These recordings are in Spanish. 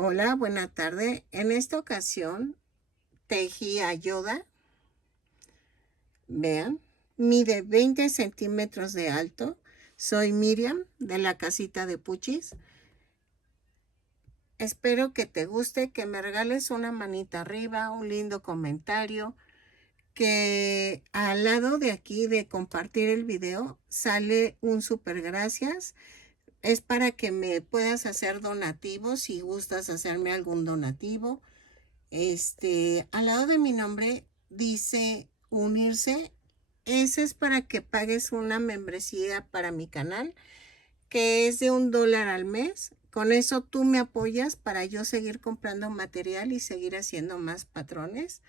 Hola, buena tarde. En esta ocasión tejí a Yoda. Vean, mide 20 centímetros de alto. Soy Miriam de la casita de Puchis. Espero que te guste, que me regales una manita arriba, un lindo comentario, que al lado de aquí de compartir el video sale un super gracias. Es para que me puedas hacer donativos si gustas hacerme algún donativo. Al lado de mi nombre dice unirse. Ese es para que pagues una membresía para mi canal, que es de $1 al mes. Con eso tú me apoyas para yo seguir comprando material y seguir haciendo más patrones.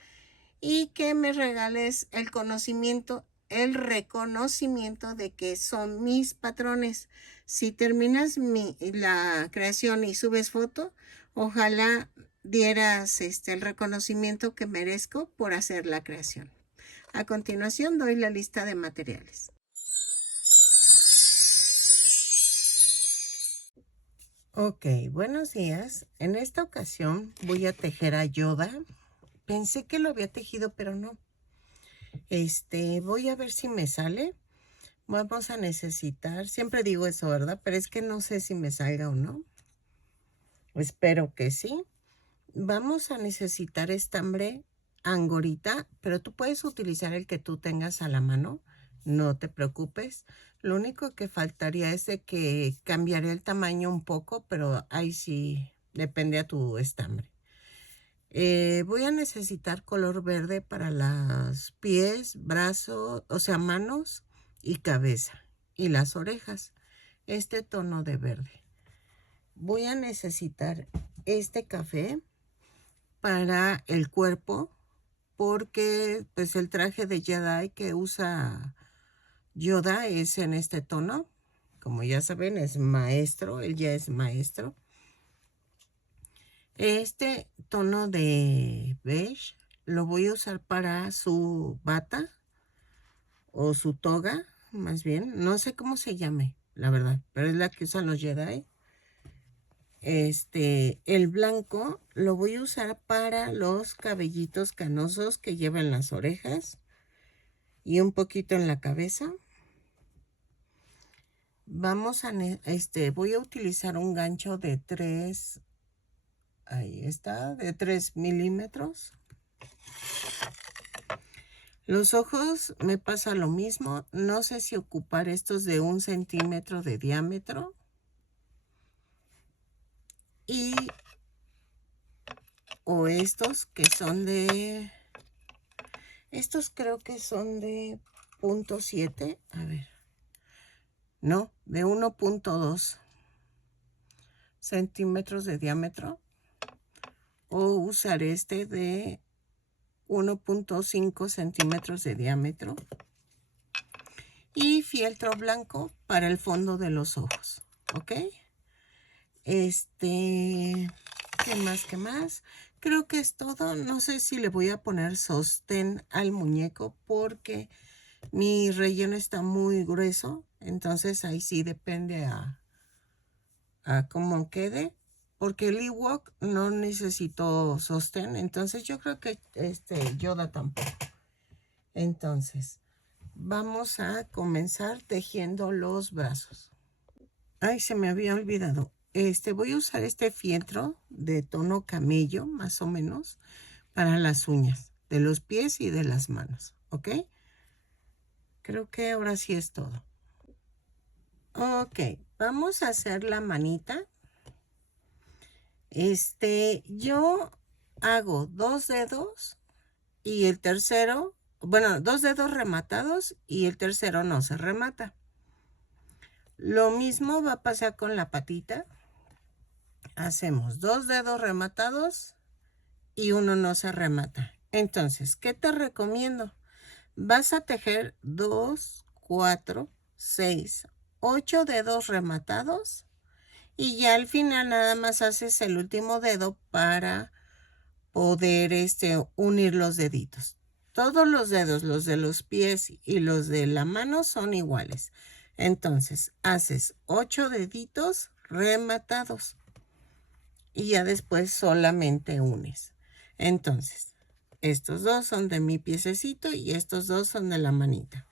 Y que me regales el conocimiento, el reconocimiento de que son mis patrones. Si terminas la creación y subes foto, ojalá dieras el reconocimiento que merezco por hacer la creación. A continuación doy la lista de materiales. Ok, buenos días. En esta ocasión voy a tejer a Yoda. Pensé que lo había tejido, pero no. Voy a ver si me sale. Vamos a necesitar, siempre digo eso, ¿verdad? Pero es que no sé si me salga o no. Espero que sí. Vamos a necesitar estambre angorita, pero tú puedes utilizar el que tú tengas a la mano. No te preocupes. Lo único que faltaría es de que cambiaría el tamaño un poco, pero ahí sí depende a tu estambre. Voy a necesitar color verde para los pies, brazos, o sea, manos y cabeza y las orejas. Este tono de verde. Voy a necesitar este café para el cuerpo, porque pues el traje de Jedi que usa Yoda es en este tono. Como ya saben, es maestro, él ya es maestro. Este tono de beige lo voy a usar para su bata o su toga, más bien. No sé cómo se llame, la verdad, pero es la que usan los Jedi. El blanco lo voy a usar para los cabellitos canosos que lleva en las orejas y un poquito en la cabeza. Voy a utilizar un gancho de 3, ahí está, de 3 milímetros. Los ojos me pasa lo mismo. No sé si ocupar estos de 1 centímetro de diámetro. O estos que son de... Estos creo que son de 0.7. A ver. No, de 1.2 centímetros de diámetro. O usar este de 1.5 centímetros de diámetro. Y fieltro blanco para el fondo de los ojos. ¿Ok? ¿Qué más? ¿Qué más? Creo que es todo. No sé si le voy a poner sostén al muñeco porque mi relleno está muy grueso. Entonces ahí sí depende a cómo quede. Porque el Ewok no necesito sostén. Entonces yo creo que Yoda tampoco. Entonces vamos a comenzar tejiendo los brazos. Ay, se me había olvidado. Voy a usar este fieltro de tono camello, más o menos, para las uñas de los pies y de las manos, ¿ok? Creo que ahora sí es todo. Ok, vamos a hacer la manita. Yo hago 2 dedos y el tercero, bueno, 2 dedos rematados y el tercero no se remata. Lo mismo va a pasar con la patita. Hacemos 2 dedos rematados y uno no se remata. Entonces, ¿qué te recomiendo? Vas a tejer 2, 4, 6, 8 dedos rematados y ya al final nada más haces el último dedo para poder unir los deditos. Todos los dedos, los de los pies y los de la mano son iguales. Entonces, haces 8 deditos rematados. y ya después solamente unes. Entonces, estos dos son de mi piececito y estos dos son de la manita.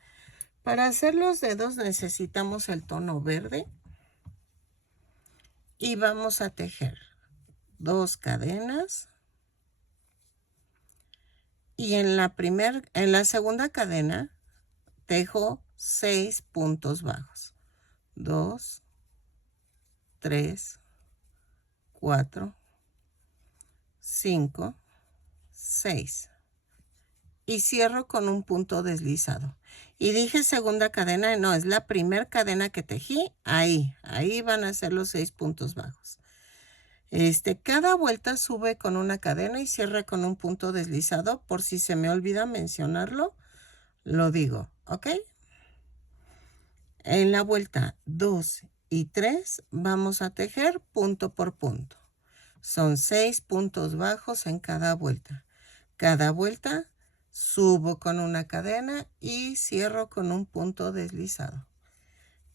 Para hacer los dedos necesitamos el tono verde y vamos a tejer 2 cadenas y en la segunda cadena tejo 6 puntos bajos. 2, 3, 4, 5, 6. Y cierro con un punto deslizado. Y dije segunda cadena, no, es la primera cadena que tejí. Ahí van a ser los 6 puntos bajos. Cada vuelta sube con una cadena y cierra con un punto deslizado. Por si se me olvida mencionarlo, lo digo, ¿ok? En la vuelta 2 y 3 vamos a tejer punto por punto. Son 6 puntos bajos en cada vuelta. Cada vuelta subo con una cadena y cierro con un punto deslizado.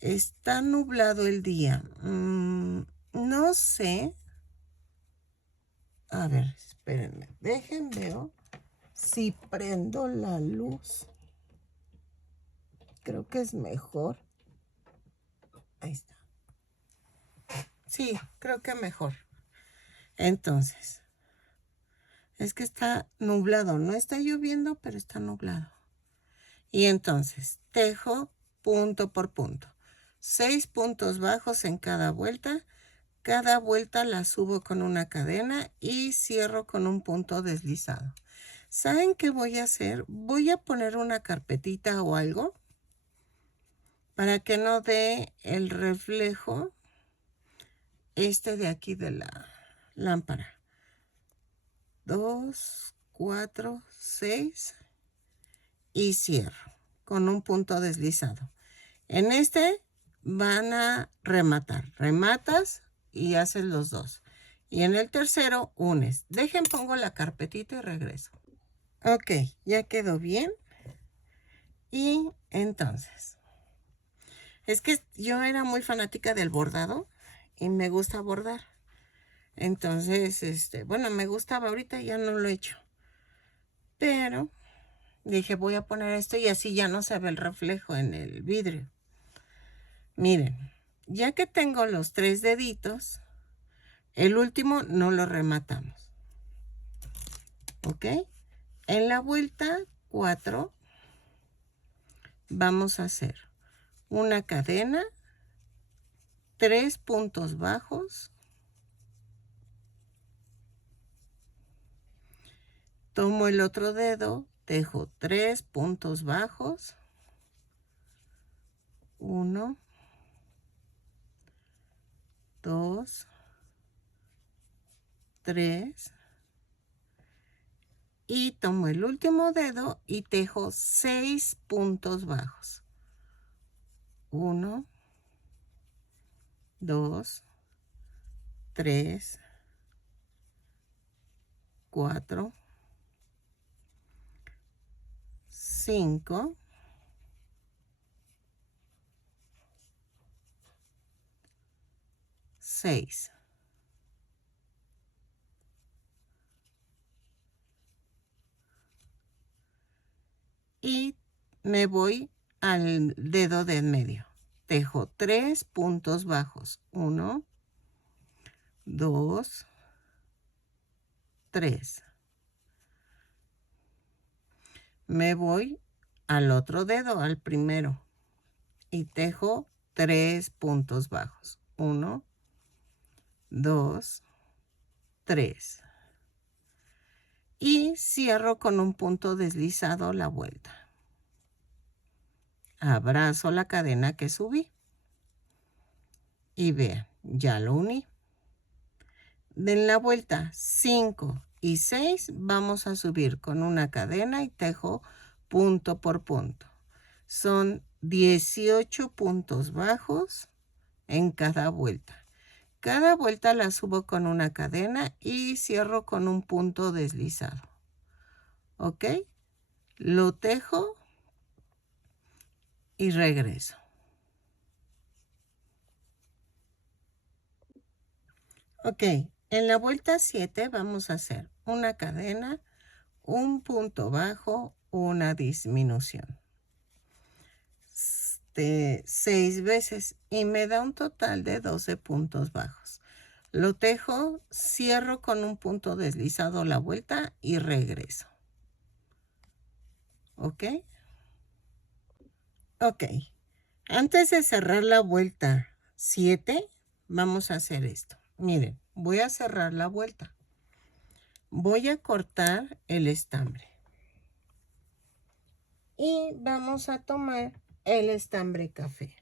Está nublado el día. No sé. A ver, espérenme. Veo si prendo la luz. Creo que es mejor. Ahí está. Sí, creo que mejor. Entonces, es que está nublado. No está lloviendo, pero está nublado. Y entonces, tejo punto por punto. 6 puntos bajos en cada vuelta. Cada vuelta la subo con una cadena y cierro con un punto deslizado. ¿Saben qué voy a hacer? Voy a poner una carpetita o algo para que no dé el reflejo de aquí de la lámpara. 2, 4, 6 y cierro con un punto deslizado. En van a rematar. Rematas y haces los dos. Y en el tercero unes. Pongo la carpetita y regreso. Ok, ya quedó bien. Y entonces, es que yo era muy fanática del bordado y me gusta bordar. Entonces, bueno, me gustaba, ahorita ya no lo he hecho. Pero dije, voy a poner esto y así ya no se ve el reflejo en el vidrio. Miren, ya que tengo los 3 deditos, el último no lo rematamos. ¿Ok? En la vuelta 4 vamos a hacer una cadena, 3 puntos bajos, tomo el otro dedo, tejo 3 puntos bajos, 1, 2, 3, y tomo el último dedo y tejo 6 puntos bajos. 1, 2, 3, 4, 5, 6. Y me voy al dedo de en medio. Tejo 3 puntos bajos. 1, 2, 3. Me voy al otro dedo, al primero, y tejo 3 puntos bajos. 1, 2, 3. Y cierro con un punto deslizado la vuelta. Abrazo la cadena que subí. Y vean, ya lo uní. En la vuelta 5 y 6 vamos a subir con una cadena y tejo punto por punto. Son 18 puntos bajos en cada vuelta. Cada vuelta la subo con una cadena y cierro con un punto deslizado. ¿Ok? Lo tejo y regreso. Ok, En la vuelta 7 vamos a hacer una cadena, un punto bajo, una disminución. 6 veces y me da un total de 12 puntos bajos. Lo tejo, cierro con un punto deslizado la vuelta y regreso. ¿Ok? Ok. Antes de cerrar la vuelta 7, vamos a hacer esto. Miren, voy a cerrar la vuelta. Voy a cortar el estambre. Y vamos a tomar el estambre café.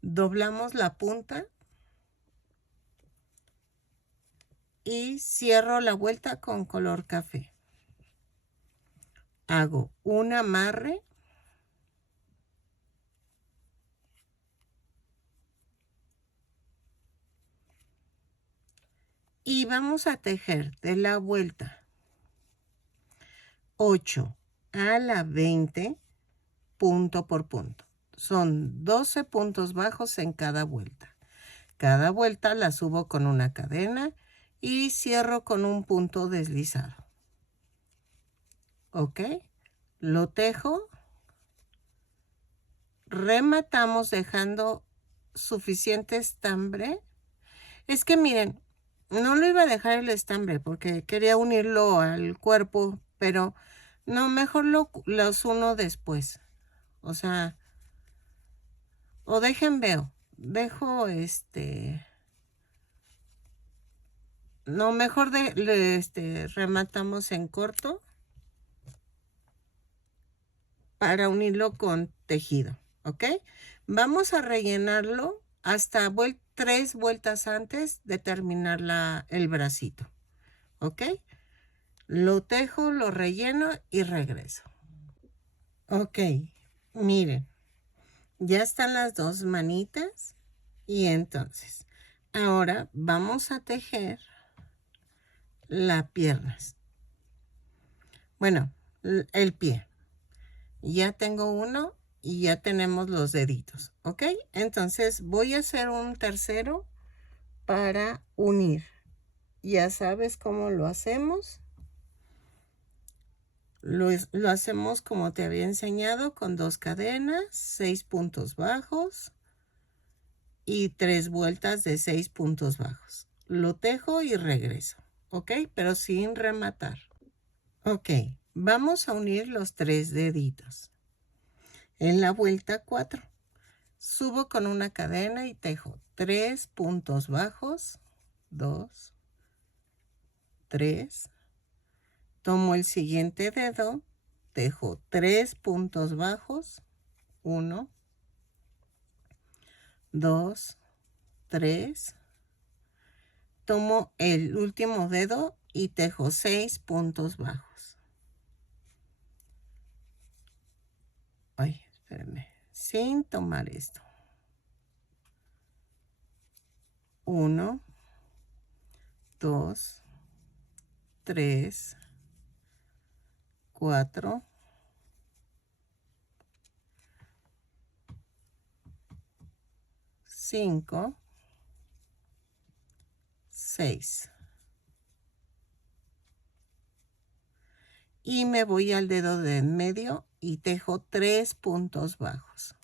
Doblamos la punta y cierro la vuelta con color café. Hago un amarre y vamos a tejer de la vuelta 8 a la 20 punto por punto. Son 12 puntos bajos en cada vuelta. Cada vuelta la subo con una cadena y cierro con un punto deslizado. ¿Ok? Lo tejo. Rematamos dejando suficiente estambre. Es que miren, no lo iba a dejar el estambre porque quería unirlo al cuerpo, pero no, mejor los uno después. O sea, o dejo no, mejor rematamos en corto para unirlo con tejido, ¿ok? Vamos a rellenarlo hasta 3 vueltas antes de terminar el bracito, ¿ok? Lo tejo, lo relleno y regreso. Ok, miren, ya están las 2 manitas y entonces ahora vamos a tejer las piernas. Bueno, el pie. Ya tengo uno y ya tenemos los deditos, ¿ok? Entonces voy a hacer un tercero para unir. Ya sabes cómo lo hacemos. Lo hacemos como te había enseñado, con 2 cadenas, 6 puntos bajos y 3 vueltas de 6 puntos bajos. Lo tejo y regreso, ¿ok? Pero sin rematar. Ok, vamos a unir los 3 deditos. En la vuelta 4, subo con una cadena y tejo 3 puntos bajos, 2, 3. Tomo el siguiente dedo, tejo 3 puntos bajos, 1, 2, 3. Tomo el último dedo y tejo 6 puntos bajos. Ay, espérenme, sin tomar esto. 1, 2, 3, 4, 5, 6. Y me voy al dedo de en medio y tejo 3 puntos bajos.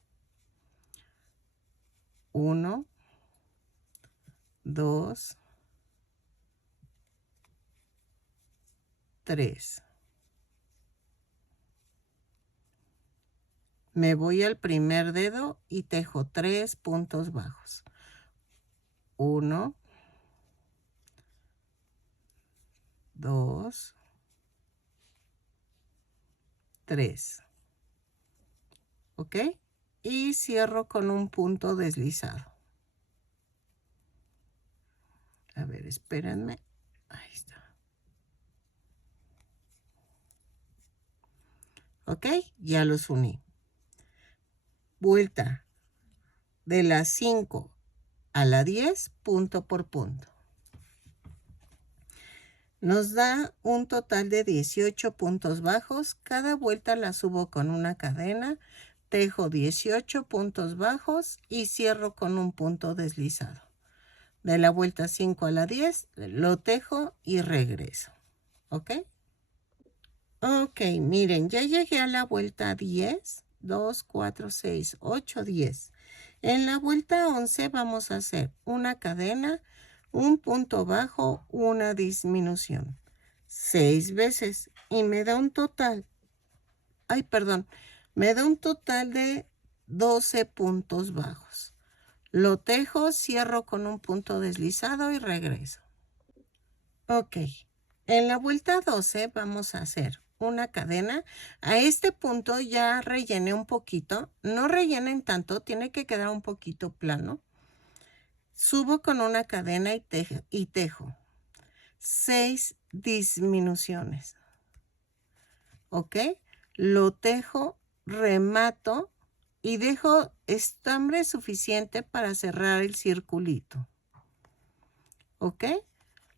1, 2, 3. Me voy al primer dedo y tejo 3 puntos bajos. 1, 2, 3. ¿Ok? Y cierro con un punto deslizado. A ver, espérenme. Ahí está. ¿Ok? Ya los uní. Vuelta de las 5 a la 10, punto por punto. Nos da un total de 18 puntos bajos. Cada vuelta la subo con una cadena, tejo 18 puntos bajos y cierro con un punto deslizado. De la vuelta 5 a la 10, lo tejo y regreso. ¿Ok? Ok, miren, ya llegué a la vuelta 10, 2, 4, 6, 8, 10. En la vuelta 11 vamos a hacer una cadena, un punto bajo, una disminución. 6 veces y me da un total, me da un total de 12 puntos bajos. Lo tejo, cierro con un punto deslizado y regreso. Ok, en la vuelta 12 vamos a hacer una cadena. A este punto ya rellené un poquito. No rellenen tanto, tiene que quedar un poquito plano. Subo con una cadena y tejo. 6 disminuciones. ¿Ok? Lo tejo, remato y dejo estambre suficiente para cerrar el circulito. ¿Ok?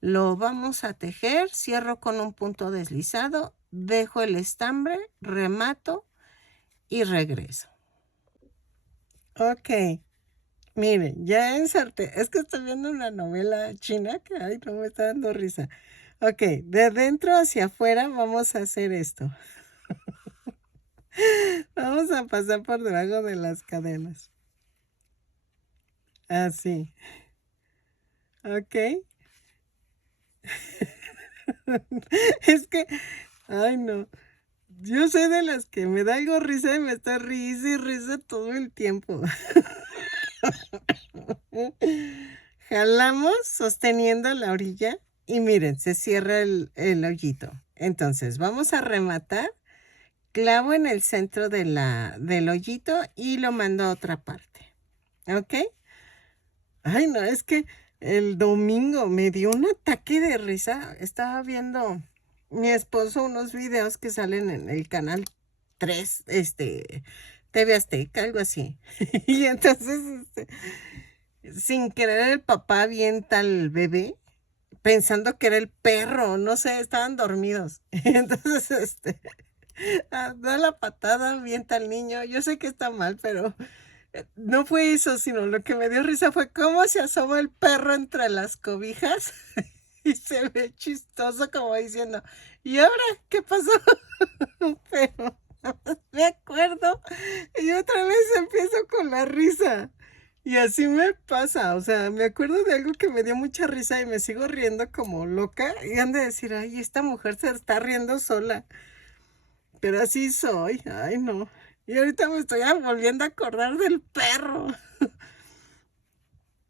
Lo vamos a tejer, cierro con un punto deslizado, dejo el estambre, remato y regreso. Ok, miren, ya ensarté. Es que estoy viendo una novela china que, ay, no me está dando risa. Ok, de dentro hacia afuera vamos a hacer esto. Vamos a pasar por debajo de las cadenas. Así. Ok. Es que, ay, no. Yo soy de las que me da algo risa y me está risa y risa todo el tiempo. Jalamos sosteniendo la orilla y miren, se cierra el hoyito. Entonces vamos a rematar, clavo en el centro del hoyito y lo mando a otra parte. ¿Ok? Ay, no, es que el domingo me dio un ataque de risa. Estaba viendo mi esposo unos videos que salen en el canal 3, TV Azteca, algo así. Y entonces, sin querer, el papá avienta al bebé pensando que era el perro, no sé, estaban dormidos. Entonces, da la patada, avienta al niño. Yo sé que está mal, pero no fue eso, sino lo que me dio risa fue cómo se asoma el perro entre las cobijas y se ve chistoso como diciendo, ¿y ahora qué pasó? Pero me acuerdo y otra vez empiezo con la risa. Y así me pasa, o sea, me acuerdo de algo que me dio mucha risa y me sigo riendo como loca y han de decir, ay, esta mujer se está riendo sola. Pero así soy, ay no. Y ahorita me estoy volviendo a acordar del perro.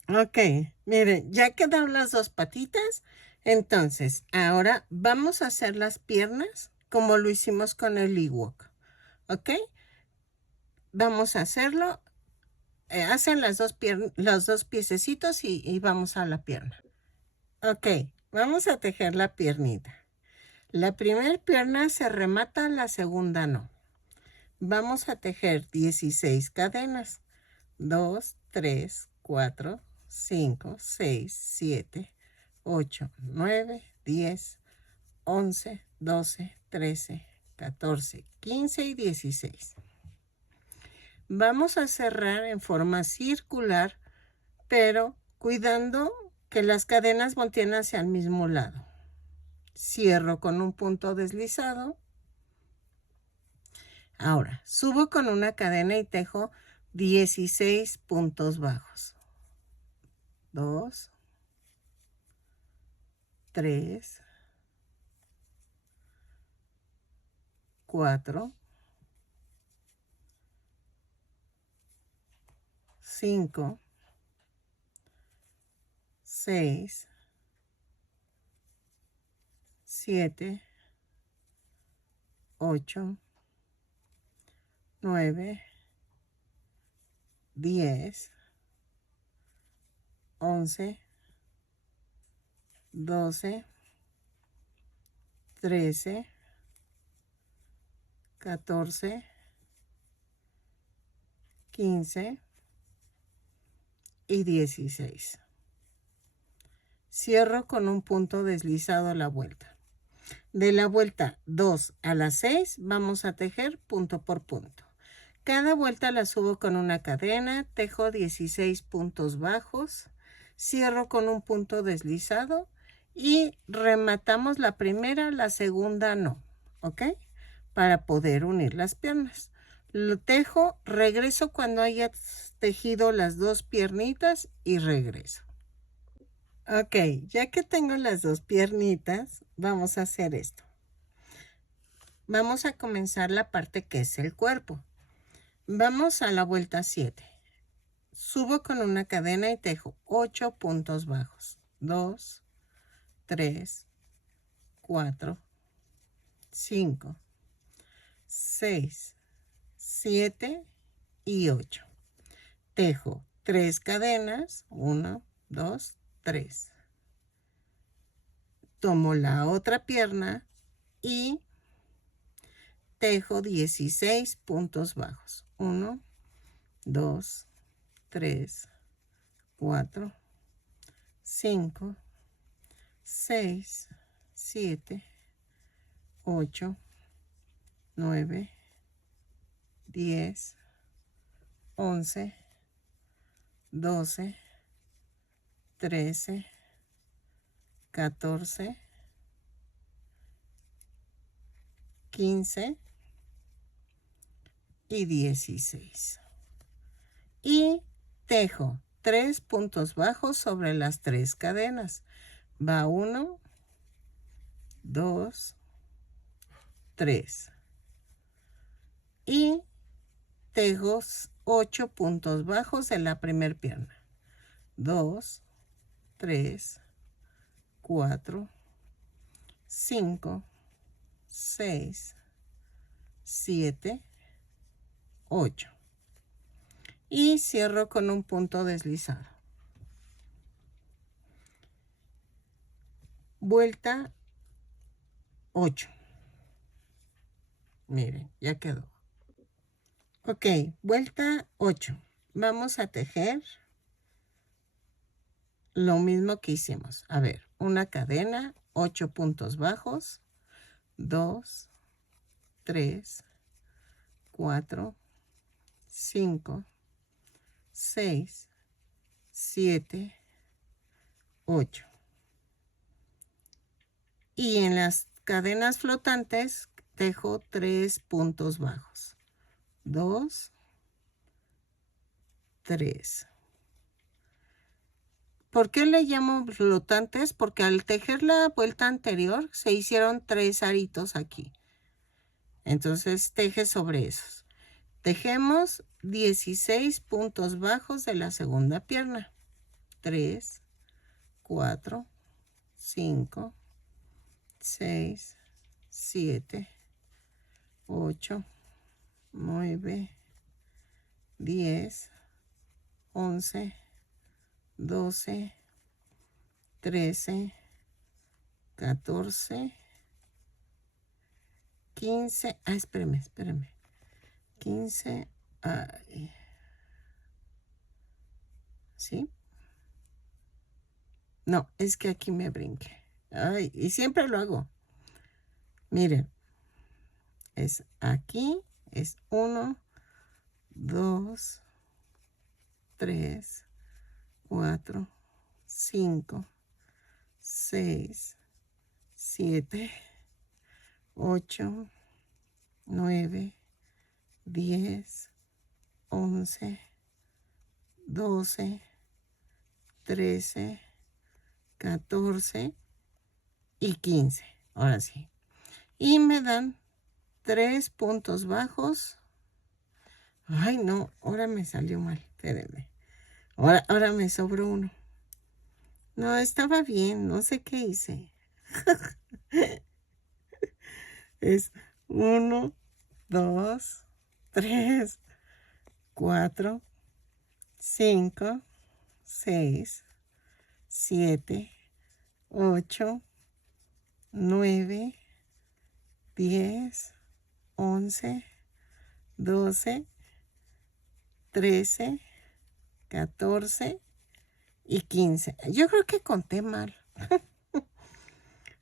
Ok, miren, ya quedaron las dos patitas. Entonces, ahora vamos a hacer las piernas como lo hicimos con el Ewok. ¿Ok? Vamos a hacerlo. Hacen los dos piececitos y vamos a la pierna. Ok, vamos a tejer la piernita. La primera pierna se remata, la segunda no. Vamos a tejer 16 cadenas. 2, 3, 4, 5, 6, 7, 8, 9, 10, 11, 12, 13, 14, 15 y 16. Vamos a cerrar en forma circular, pero cuidando que las cadenas volteen hacia el mismo lado. Cierro con un punto deslizado. Ahora, subo con una cadena y tejo 16 puntos bajos. 2, 3, 4, 5, 6, 7, 8, 9, 10, 11, 12, 13, 14, 15 y 16. Cierro con un punto deslizado a la vuelta. De la vuelta 2 a la 6 vamos a tejer punto por punto. Cada vuelta la subo con una cadena, tejo 16 puntos bajos, cierro con un punto deslizado y rematamos la primera, la segunda no, ¿ok? Para poder unir las piernas. Lo tejo, regreso cuando haya tejido las dos piernitas y regreso. Ok, ya que tengo las dos piernitas, vamos a hacer esto. Vamos a comenzar la parte que es el cuerpo. Vamos a la vuelta 7. Subo con una cadena y tejo 8 puntos bajos. 2, 3, 4, 5, 6, 7 y 8. Tejo 3 cadenas. 1, 2, 3. Tomo la otra pierna y tejo 16 puntos bajos. 1, 2, 3, 4, 5, 6, 7, 8, 9, 10, 11, 12, 13, 14, 15 y 16. Y tejo 3 puntos bajos sobre las 3 cadenas. Va 1, 2, 3. Y tejo 8 puntos bajos en la primera pierna. 2, 3, 4, 5, 6, 7, 8. Y cierro con un punto deslizado. Vuelta 8. Miren, ya quedó. Ok, vuelta 8. Vamos a tejer lo mismo que hicimos. A ver, una cadena, 8 puntos bajos, 2, 3, 4, 5, 6, 7, 8. Y en las cadenas flotantes tejo 3 puntos bajos. 2, 3. ¿Por qué le llamo flotantes? Porque al tejer la vuelta anterior se hicieron 3 aritos aquí. Entonces teje sobre esos. Tejemos 16 puntos bajos de la segunda pierna. 3, 4, 5, 6, 7, 8, 9, 10, 11, 12, 13, 14, 15. Ah, espérame. 15. Ay. ¿Sí? No, es que aquí me brinqué. Ay, y siempre lo hago. Miren, es aquí, es 1, 2, 3, 4, 5, 6, 7, 8, 9, 10, 11, 12, 13, 14 y 15. Ahora sí. Y me dan 3 puntos bajos. Ay, no, ahora me salió mal. Espérenme. Ahora me sobró uno. No, estaba bien, no sé qué hice. Es 1, 2, 3, 4, 5, 6, 7, 8, 9, 10, 11, 12, 13, 14 y 15. Yo creo que conté mal.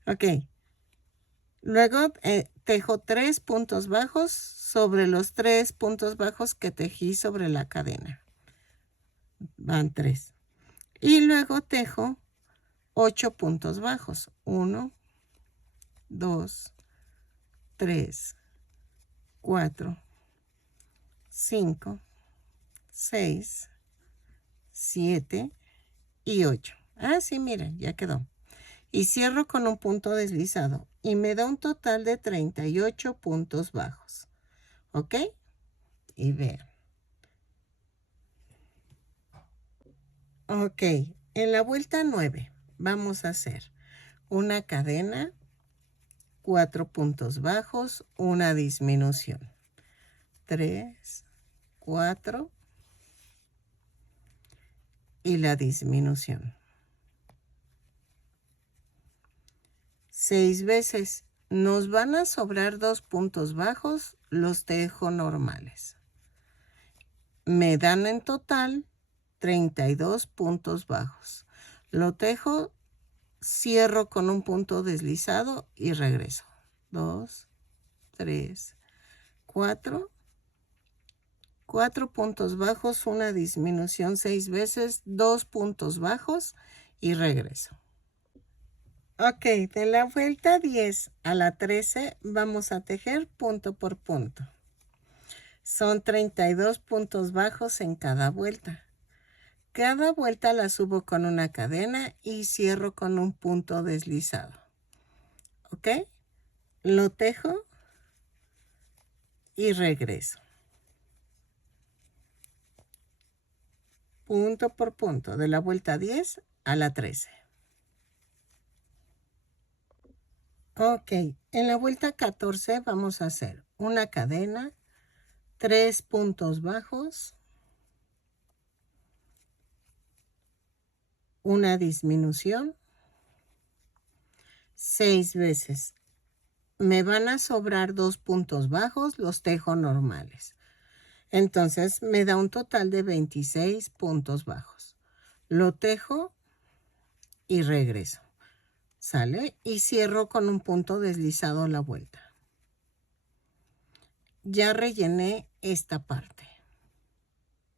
Ok. Luego tejo 3 puntos bajos sobre los 3 puntos bajos que tejí sobre la cadena. Van 3. Y luego tejo 8 puntos bajos. 1, 2, 3, 4, 5, 6, 7 y 8. Ah, sí, miren, ya quedó. Y cierro con un punto deslizado y me da un total de 38 puntos bajos. ¿Ok? Y vean. Ok, en la vuelta 9 vamos a hacer una cadena, 4 puntos bajos, una disminución. 3, 4 y la disminución. 6 veces. Nos van a sobrar 2 puntos bajos, los tejo normales. Me dan en total 32 puntos bajos. Lo tejo, cierro con un punto deslizado y regreso. 2, 3, 4. 4 puntos bajos, una disminución 6 veces, 2 puntos bajos y regreso. Ok, de la vuelta 10 a la 13 vamos a tejer punto por punto. Son 32 puntos bajos en cada vuelta. Cada vuelta la subo con una cadena y cierro con un punto deslizado. ¿Ok? Lo tejo y regreso. Punto por punto, de la vuelta 10 a la 13. Ok, en la vuelta 14 vamos a hacer una cadena, 3 puntos bajos, una disminución, 6 veces. Me van a sobrar 2 puntos bajos, los tejo normales. Entonces me da un total de 26 puntos bajos. Lo tejo y regreso. ¿Sale? Y cierro con un punto deslizado a la vuelta. Ya rellené esta parte.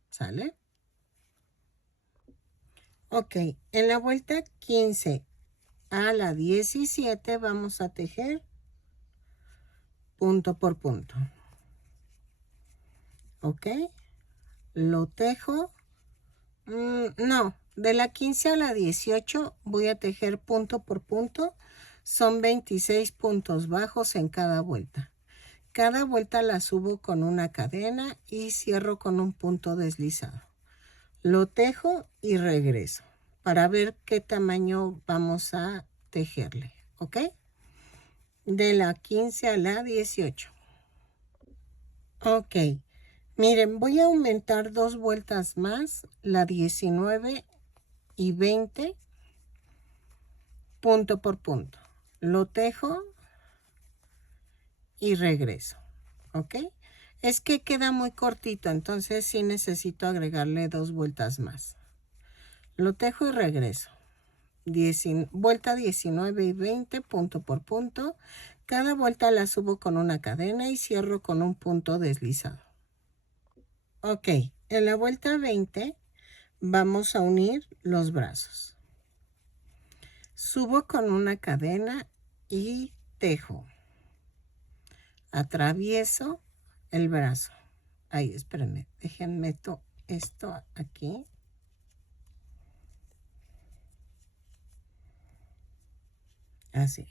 ¿Sale? Ok, en la vuelta 15 a la 17 vamos a tejer punto por punto. ¿Ok? Lo tejo. No, de la 15 a la 18 voy a tejer punto por punto. Son 26 puntos bajos en cada vuelta. Cada vuelta la subo con una cadena y cierro con un punto deslizado. Lo tejo y regreso para ver qué tamaño vamos a tejerle. ¿Ok? De la 15 a la 18. Ok. Miren, voy a aumentar 2 vueltas más, la 19 y 20, punto por punto. Lo tejo y regreso. ¿Ok? Es que queda muy cortito, entonces sí necesito agregarle 2 vueltas más. Lo tejo y regreso. Vuelta 19 y 20, punto por punto. Cada vuelta la subo con una cadena y cierro con un punto deslizado. Ok, en la vuelta 20 vamos a unir los brazos. Subo con una cadena y tejo. Atravieso el brazo. Ahí, espérenme, déjenme meto esto aquí. Así.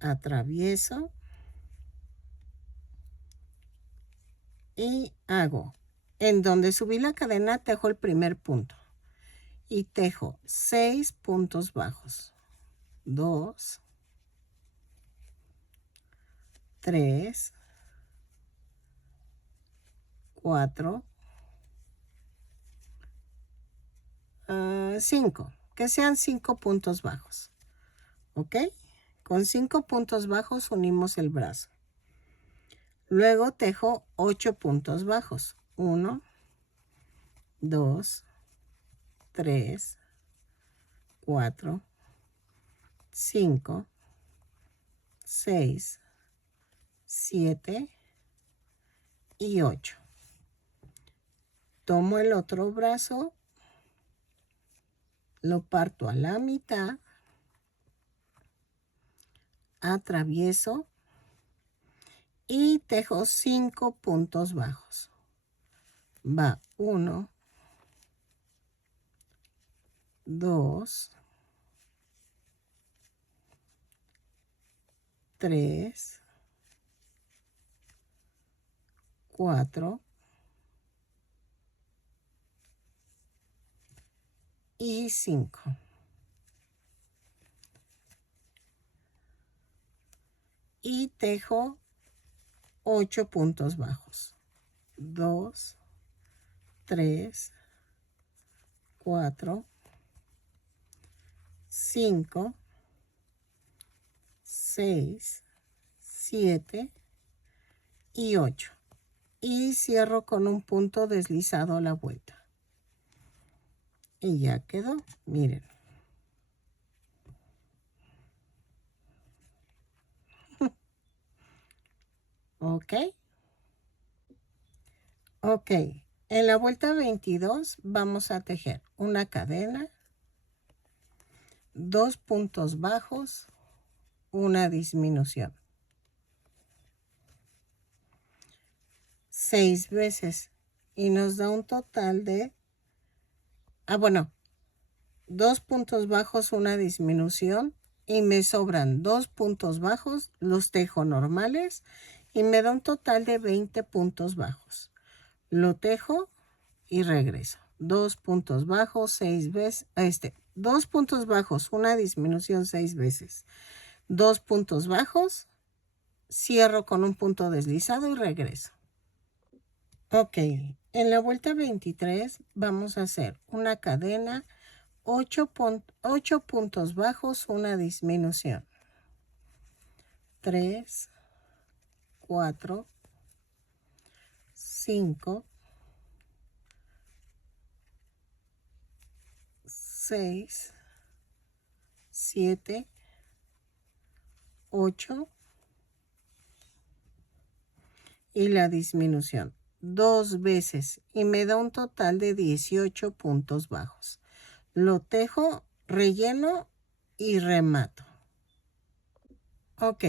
Atravieso y hago. En donde subí la cadena tejo el primer punto. Y tejo 6 puntos bajos. 2, 3, 4, 5. Que sean 5 puntos bajos. ¿Ok? Con 5 puntos bajos unimos el brazo. Luego tejo 8 puntos bajos. 1, 2, 3, 4, 5, 6, 7 y 8. tomo el otro brazo, lo parto a la mitad, atravieso y tejo 5 puntos bajos. Va 1, 2, 3, 4 y 5. Y tejo 8 puntos bajos. 2, 3, 4, 5, 6, 7 y 8. Y cierro con un punto deslizado a la vuelta. Y ya quedó, miren. ¿Ok? Ok, en la vuelta 22 vamos a tejer una cadena, 2 puntos bajos, una disminución. 6 veces y nos da un total de, bueno, 2 puntos bajos, una disminución y me sobran 2 puntos bajos, los tejo normales y me da un total de 20 puntos bajos. Lo tejo y regreso. 2 puntos bajos, 6 veces, 2 puntos bajos, una disminución 6 veces. 2 puntos bajos, cierro con un punto deslizado y regreso. Ok, en la vuelta 23 vamos a hacer una cadena, 8 puntos bajos, una disminución. 3, 4, 5, 6, 7, 8 y la disminución 2 veces y me da un total de 18 puntos bajos. Lo tejo, relleno y remato. Ok,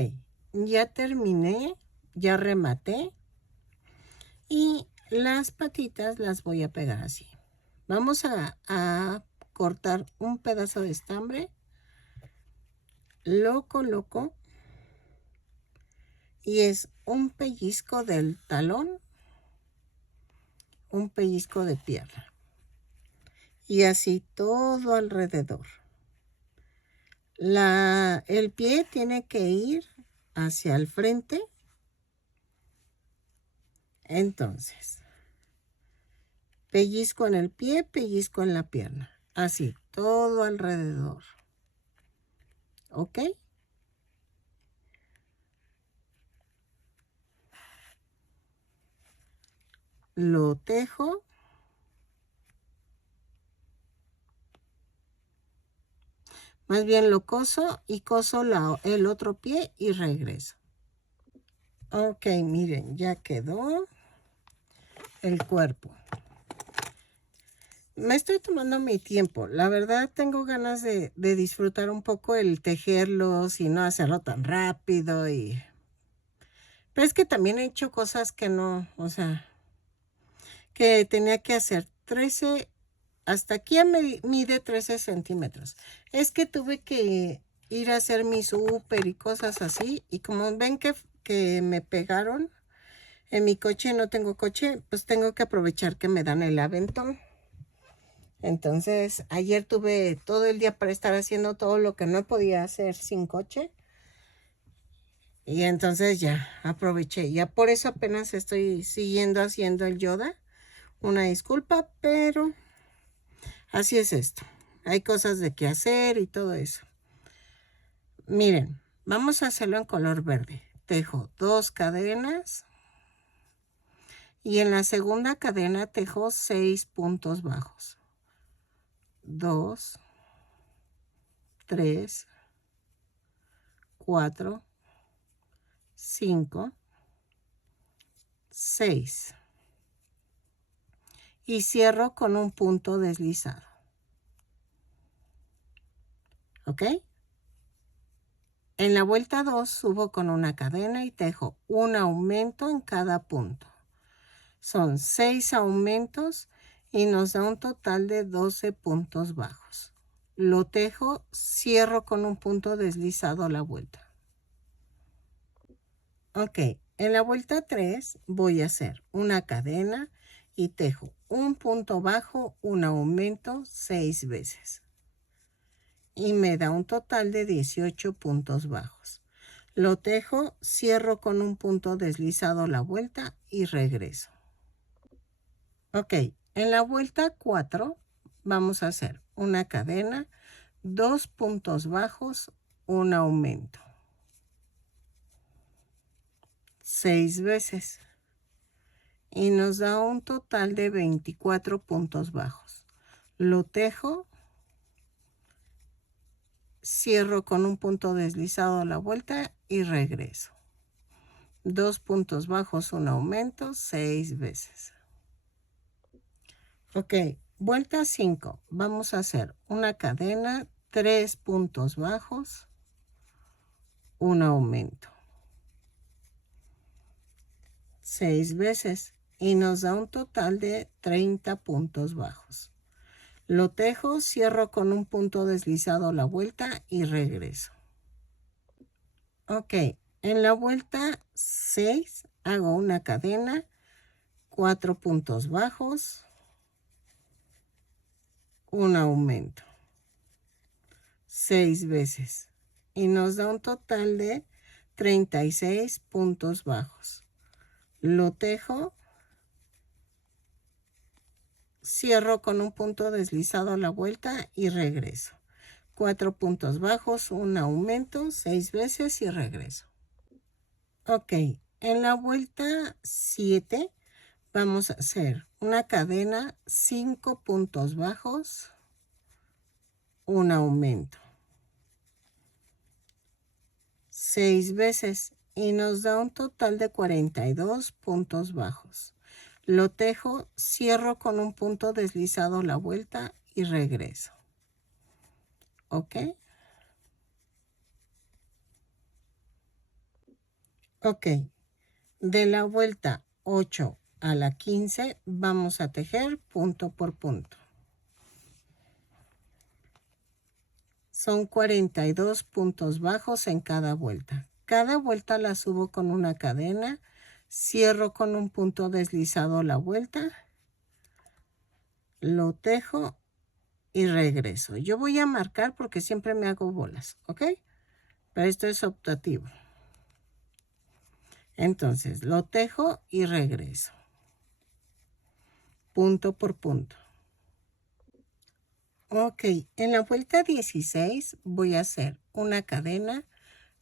ya terminé, ya rematé y las patitas las voy a pegar así. Vamos a cortar un pedazo de estambre, lo coloco y es un pellizco del talón, un pellizco de pierna y así todo alrededor. El pie tiene que ir hacia el frente. Entonces, pellizco en el pie, pellizco en la pierna. Así, todo alrededor. ¿Ok? Lo tejo. Más bien lo coso y coso el otro pie y regreso. Ok, miren, ya quedó el cuerpo. Me estoy tomando mi tiempo. La verdad tengo ganas de disfrutar un poco el tejerlos y no hacerlo tan rápido. Pero es que también he hecho cosas que no, o sea, que tenía que hacer 13, hasta aquí mide 13 centímetros. Es que tuve que ir a hacer mi súper y cosas así. Y como ven que me pegaron en mi coche, no tengo coche, pues tengo que aprovechar que me dan el aventón. Entonces, ayer tuve todo el día para estar haciendo todo lo que no podía hacer sin coche. Y entonces ya aproveché. Ya por eso apenas estoy siguiendo haciendo el Yoda. Una disculpa, pero así es esto. Hay cosas de qué hacer y todo eso. Miren, vamos a hacerlo en color verde. Tejo 2 cadenas. Y en la segunda cadena tejo 6 puntos bajos. 2, 3, 4, 5, 6. y cierro con un punto deslizado. ¿Ok? En la vuelta 2 subo con una cadena y tejo un aumento en cada punto. Son 6 aumentos y nos da un total de 12 puntos bajos. Lo tejo, cierro con un punto deslizado a la vuelta. Ok, en la vuelta 3 voy a hacer una cadena y tejo un punto bajo, un aumento 6 veces. Y me da un total de 18 puntos bajos. Lo tejo, cierro con un punto deslizado a la vuelta y regreso. Ok, en la vuelta 4 vamos a hacer una cadena, 2 puntos bajos, un aumento. 6 veces. Y nos da un total de 24 puntos bajos. Lo tejo, cierro con un punto deslizado a la vuelta y regreso. 2 puntos bajos, un aumento, 6 veces. Ok, vuelta 5. Vamos a hacer una cadena, 3 puntos bajos, un aumento. 6 veces y nos da un total de 30 puntos bajos. Lo tejo, cierro con un punto deslizado a la vuelta y regreso. Ok, en la vuelta 6 hago una cadena, 4 puntos bajos, un aumento. 6 veces y nos da un total de 36 puntos bajos. Lo tejo, cierro con un punto deslizado a la vuelta y regreso. 4 puntos bajos, un aumento, 6 veces y regreso. Ok, en la vuelta 7 vamos a hacer una cadena, 5 puntos bajos, un aumento. 6 veces y nos da un total de 42 puntos bajos. Lo tejo, cierro con un punto deslizado a la vuelta y regreso. ¿Ok? Ok. De la vuelta 8 a la 15 vamos a tejer punto por punto. Son 42 puntos bajos en cada vuelta. Cada vuelta la subo con una cadena, cierro con un punto deslizado a la vuelta, lo tejo y regreso. Yo voy a marcar porque siempre me hago bolas, ¿ok? Pero esto es optativo. Entonces, lo tejo y regreso. Punto por punto. Ok, en la vuelta 16 voy a hacer una cadena,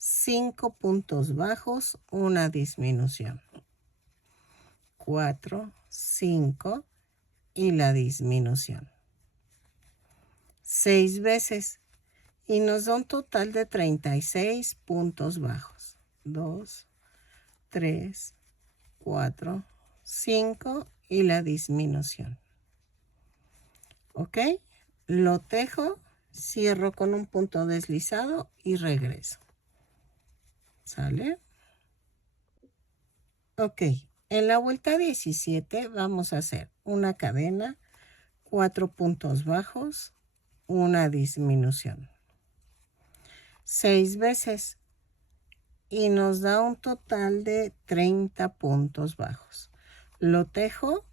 5 puntos bajos, una disminución. 4, 5 y la disminución. 6 veces y nos da un total de 36 puntos bajos. 2, 3, 4, 5 y la disminución. ¿Ok? Lo tejo, cierro con un punto deslizado y regreso. ¿Sale? Ok. En la vuelta 17 vamos a hacer una cadena, 4 puntos bajos, una disminución. 6 veces y nos da un total de 30 puntos bajos. Lo tejo,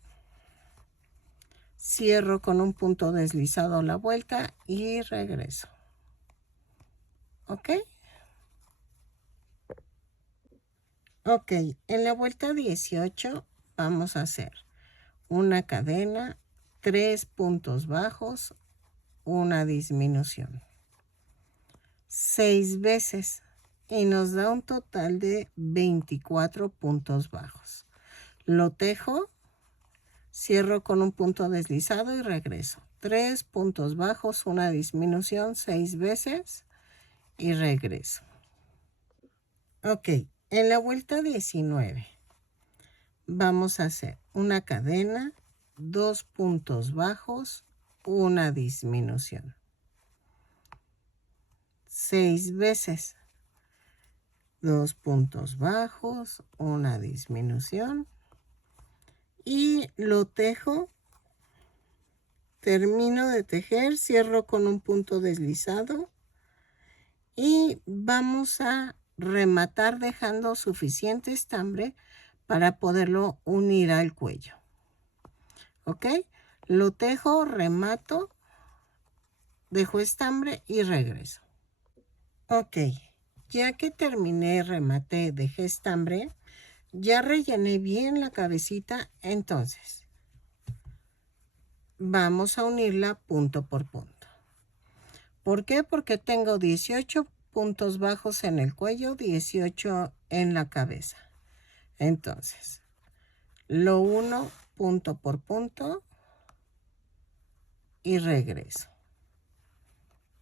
cierro con un punto deslizado a la vuelta y regreso. ¿Ok? Ok, en la vuelta 18 vamos a hacer una cadena, 3 puntos bajos, una disminución. 6 veces y nos da un total de 24 puntos bajos. Lo tejo, cierro con un punto deslizado y regreso. 3 puntos bajos, una disminución, 6 veces y regreso. Ok, en la vuelta 19 vamos a hacer una cadena, 2 puntos bajos, una disminución. 6 veces. 2 puntos bajos, una disminución. Y lo tejo. Termino de tejer, cierro con un punto deslizado. Y vamos a rematar dejando suficiente estambre para poderlo unir al cuello. ¿Ok? Lo tejo, remato, dejo estambre y regreso. Ok, ya que terminé, rematé, dejé estambre, ya rellené bien la cabecita, entonces vamos a unirla punto por punto. ¿Por qué? Porque tengo 18 puntos bajos en el cuello, 18 en la cabeza. Entonces, lo uno punto por punto y regreso.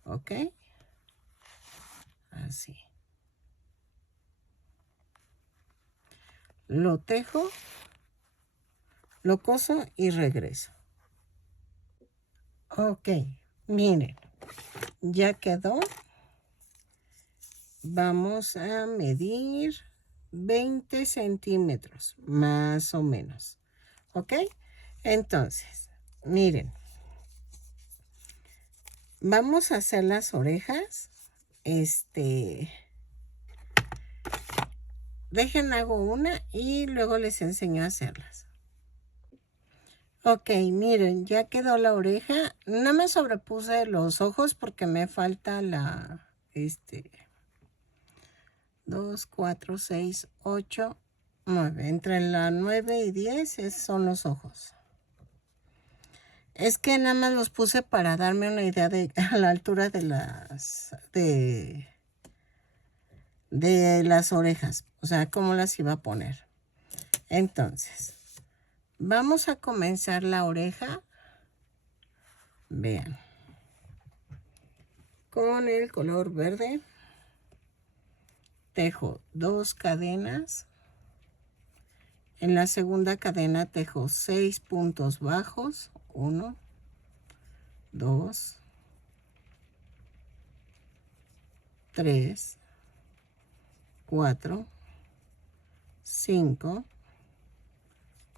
¿Ok? Así. Lo tejo, lo coso y regreso. Ok, miren, ya quedó. Vamos a medir 20 centímetros, más o menos. ¿Ok? Entonces, miren. Vamos a hacer las orejas. Dejen, hago una y luego les enseño a hacerlas. Ok, miren, ya quedó la oreja. No me sobrepuse los ojos porque me falta la, 2, 4, 6, 8, 9. Entre la 9 y 10 son los ojos. Es que nada más los puse para darme una idea de a la altura de las orejas. O sea, cómo las iba a poner. Entonces, vamos a comenzar la oreja. Vean. Con el color verde. Tejo 2 cadenas. En la segunda cadena tejo 6 puntos bajos. 1, 2, 3, 4, 5,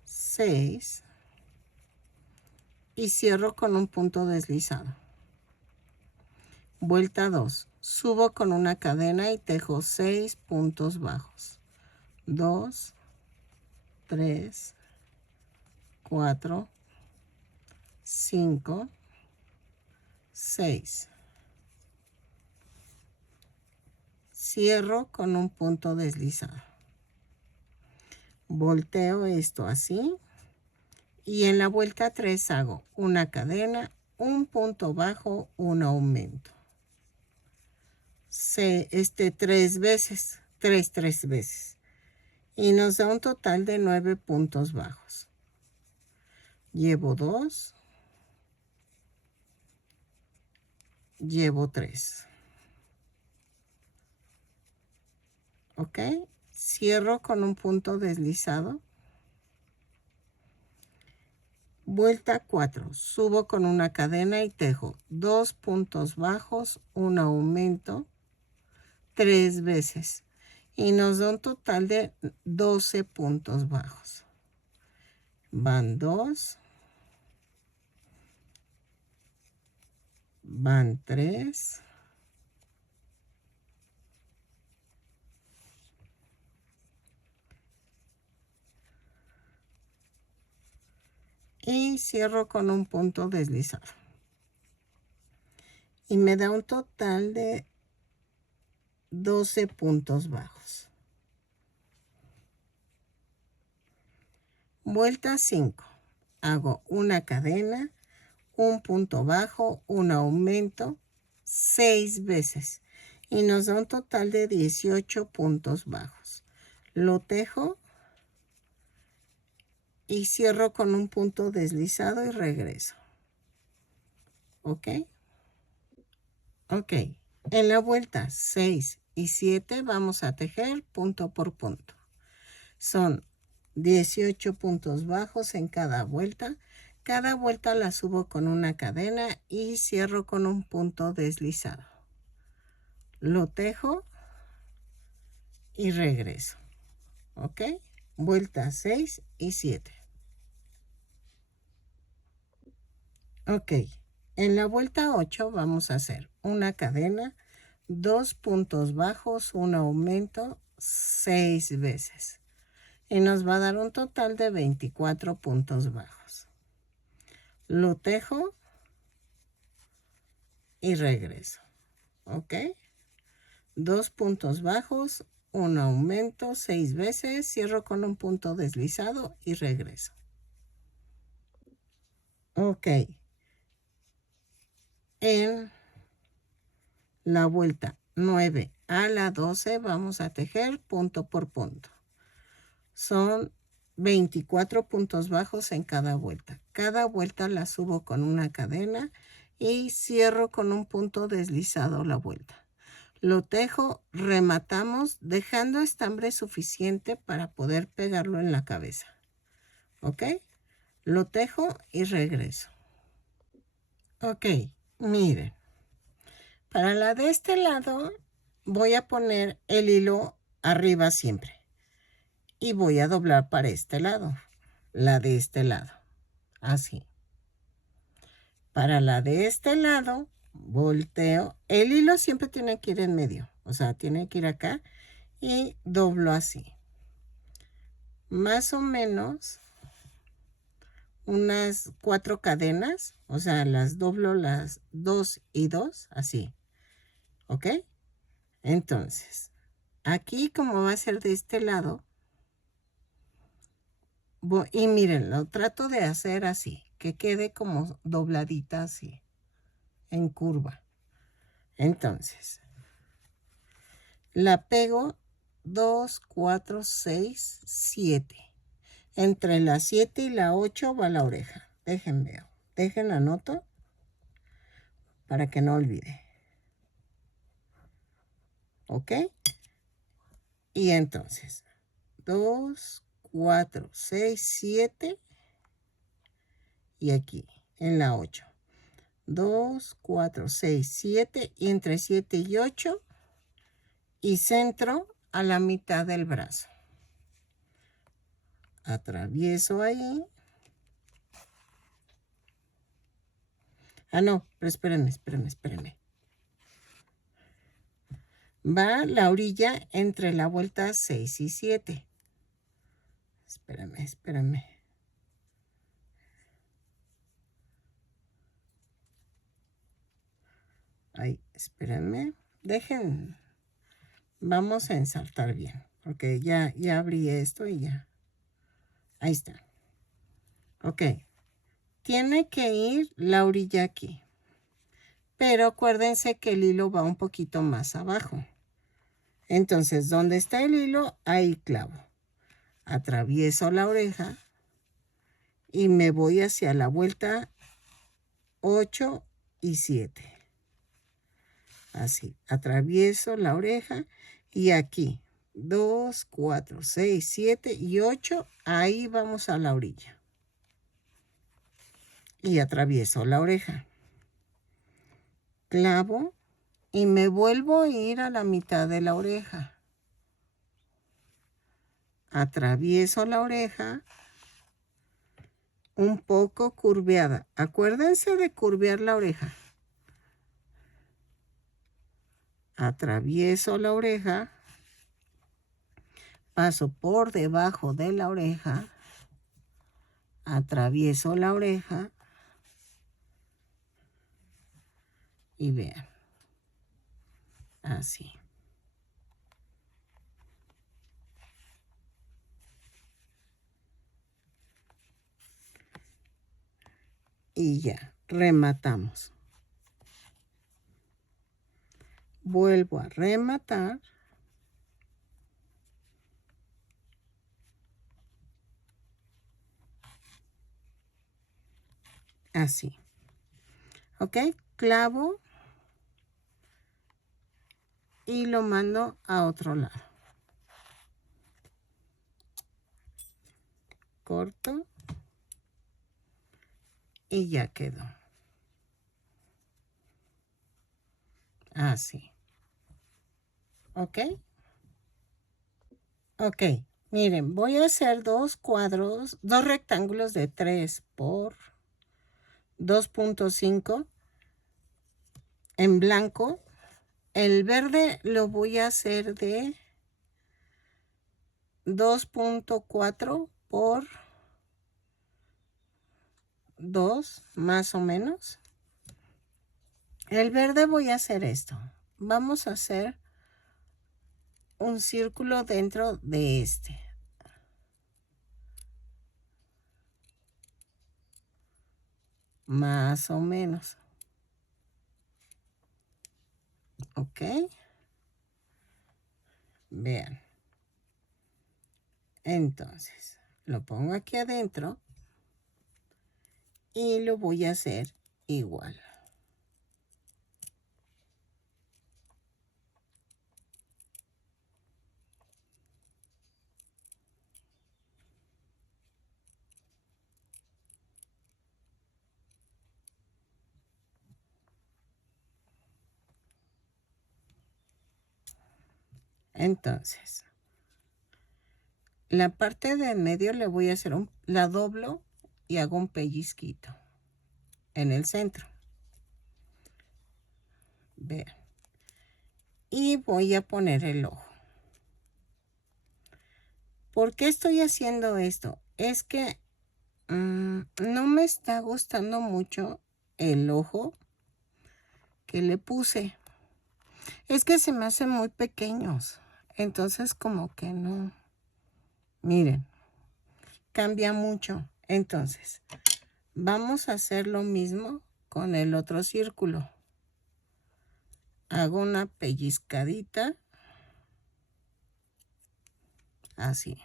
6 y cierro con un punto deslizado. Vuelta 2. Subo con una cadena y tejo 6 puntos bajos. 2, 3, 4, 5, 6. Cierro con un punto deslizado. Volteo esto así. Y en la vuelta 3 hago una cadena, un punto bajo, un aumento. 3 veces. 3 veces. Y nos da un total de 9 puntos bajos. Llevo 2. Llevo 3. ¿Ok? Cierro con un punto deslizado. Vuelta 4. Subo con una cadena y tejo 2 puntos bajos, un aumento, 3 veces. Y nos da un total de 12 puntos bajos. Van 2. Van 3. Y cierro con un punto deslizado. Y me da un total de 12 puntos bajos. Vuelta 5. Hago una cadena, un punto bajo, un aumento, 6 veces. Y nos da un total de 18 puntos bajos. Lo tejo y cierro con un punto deslizado y regreso. ¿Ok? Ok. En la vuelta 6 y 7 vamos a tejer punto por punto. Son 18 puntos bajos en cada vuelta. Cada vuelta la subo con una cadena y cierro con un punto deslizado. Lo tejo y regreso. ¿Ok? Vuelta 6 y 7. Ok. En la vuelta 8 vamos a hacer una cadena, 2 puntos bajos, un aumento 6 veces. Y nos va a dar un total de 24 puntos bajos. Lo tejo y regreso. ¿Ok? 2 puntos bajos, un aumento 6 veces, cierro con un punto deslizado y regreso. Ok. En la vuelta 9 a la 12 vamos a tejer punto por punto. Son 24 puntos bajos en cada vuelta. Cada vuelta la subo con una cadena y cierro con un punto deslizado la vuelta. Lo tejo, rematamos dejando estambre suficiente para poder pegarlo en la cabeza. ¿Ok? Lo tejo y regreso. Ok, miren. Para la de este lado voy a poner el hilo arriba siempre. Y voy a doblar para este lado. La de este lado. Así. Para la de este lado, volteo. El hilo siempre tiene que ir en medio. O sea, tiene que ir acá. Y doblo así. Más o menos unas 4 cadenas. O sea, las doblo las 2 y 2. Así. ¿Ok? Entonces, aquí como va a ser de este lado. Y miren, lo trato de hacer así. Que quede como dobladita así. En curva. Entonces, la pego 2, 4, 6, 7. Entre la 7 y la 8 va la oreja. Dejen veo. Dejen anoto para que no olvide. ¿Ok? Y entonces, 2, 4, 6, 7. Y aquí, en la 8. 2, 4, 6, 7. Y entre 7 y 8. Y centro a la mitad del brazo. Atravieso ahí. Ah, no, pero espérenme. Va la orilla entre la vuelta 6 y 7. Espérenme. Ahí, espérenme. Dejen. Vamos a ensartar bien. Porque ya abrí esto y ya. Ahí está. Ok. Tiene que ir la orilla aquí. Pero acuérdense que el hilo va un poquito más abajo. Entonces, ¿dónde está el hilo? Ahí clavo. Atravieso la oreja. Y me voy hacia la vuelta 8 y 7. Así, atravieso la oreja y aquí 2, 4, 6, 7 y 8. Ahí vamos a la orilla. Y atravieso la oreja. Clavo y me vuelvo a ir a la mitad de la oreja. Atravieso la oreja un poco curveada. Acuérdense de curvear la oreja. Atravieso la oreja. Paso por debajo de la oreja. Atravieso la oreja. Y vean. Así. Y ya, rematamos. Vuelvo a rematar. Así. ¿Ok? Clavo. Y lo mando a otro lado. Corto. y ya quedó. Así. ¿Ok? Ok. Miren, voy a hacer dos cuadros, dos rectángulos de 3 por 2.5 en blanco. El verde lo voy a hacer de 2.4 por 2, más o menos. El verde voy a hacer esto. Vamos a hacer un círculo dentro de este. Más o menos. Ok. Vean. Entonces, lo pongo aquí adentro y lo voy a hacer igual. Entonces, la parte de en medio le voy a hacer la doblo y hago un pellizquito en el centro. Vean. Y voy a poner el ojo. ¿Por qué estoy haciendo esto? Es que no me está gustando mucho el ojo que le puse. Es que se me hacen muy pequeños. Entonces como que no. Miren, cambia mucho. Entonces, vamos a hacer lo mismo con el otro círculo. Hago una pellizcadita. Así.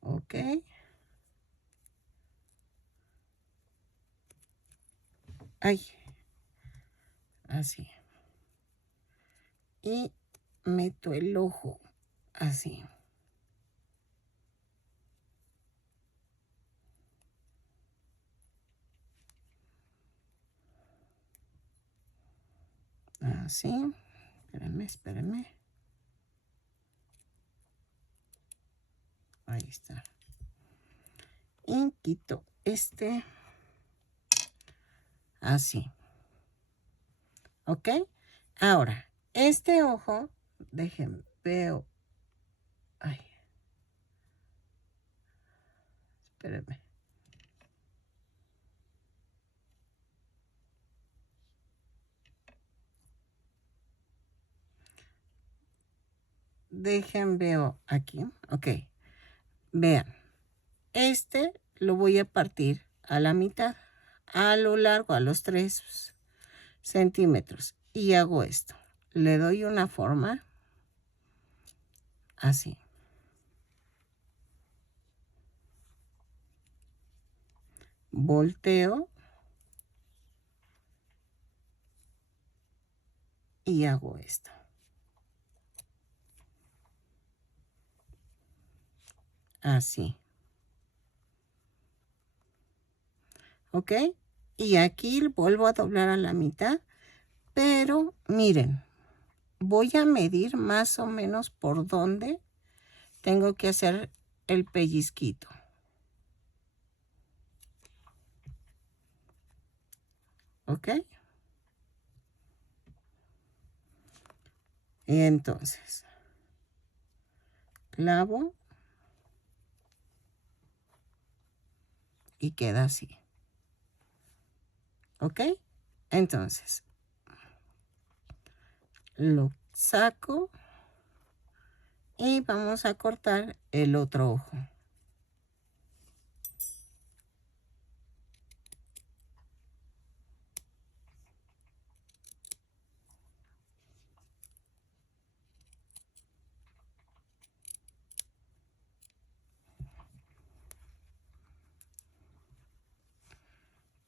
Ok. Ay. Así. Y meto el ojo. Así. Así. Espérenme, espérenme. Ahí está. Y quito este. Así. ¿Ok? Ahora, este ojo, déjenme, veo. Ay. Espérenme. Dejen, veo aquí. Ok. Vean. Este lo voy a partir a la mitad, a lo largo, a los 3 centímetros. Y hago esto. Le doy una forma así. Volteo. Y hago esto. Así. ¿Ok? Y aquí vuelvo a doblar a la mitad. Pero miren, voy a medir más o menos por dónde tengo que hacer el pellizquito. ¿Ok? Y entonces, clavo y queda así. ¿Ok? Entonces, lo saco y vamos a cortar el otro ojo.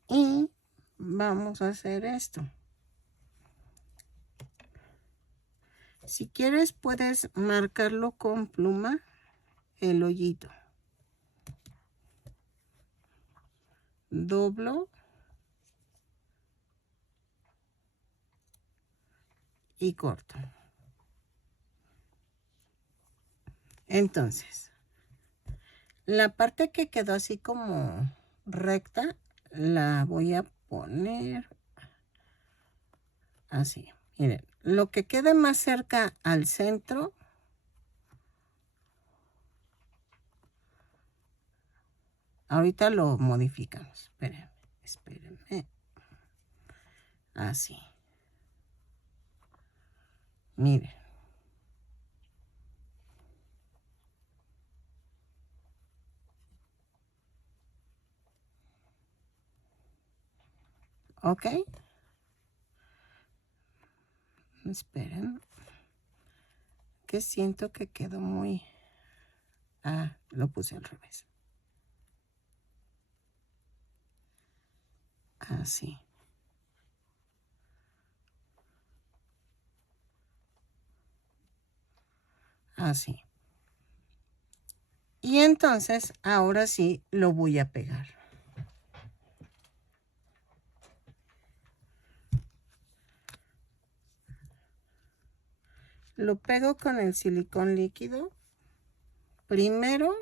Y vamos a hacer esto. Si quieres puedes marcarlo con pluma el hoyito. doblo y corto. Entonces, la parte que quedó así como recta, la voy a poner así. Miren, lo que quede más cerca al centro, ahorita lo modificamos. Espérenme, espérenme. Así. Miren. ¿Ok? Esperen. Que siento que quedó muy... Ah, lo puse al revés. Así. Así. Y entonces, ahora sí lo voy a pegar. Lo pego con el silicón líquido. Primero,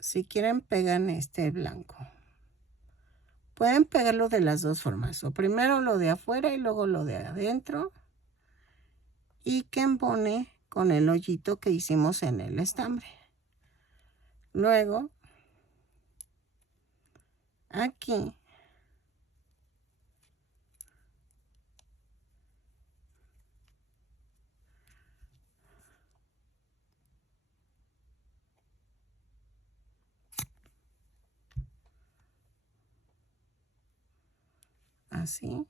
si quieren, pegan este blanco. Pueden pegarlo de las dos formas. O primero lo de afuera y luego lo de adentro. Y que embone con el hoyito que hicimos en el estambre. Luego, aquí, así.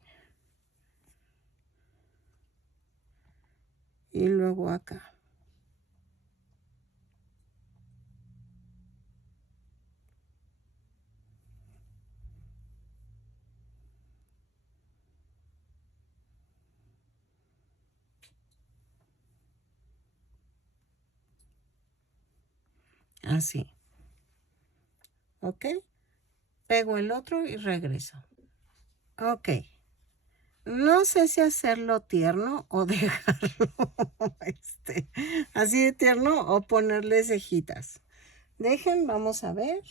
Y luego acá. Así. ¿Ok? Pego el otro y regreso. Ok. No sé si hacerlo tierno o dejarlo así de tierno o ponerle cejitas. Dejen, vamos a ver.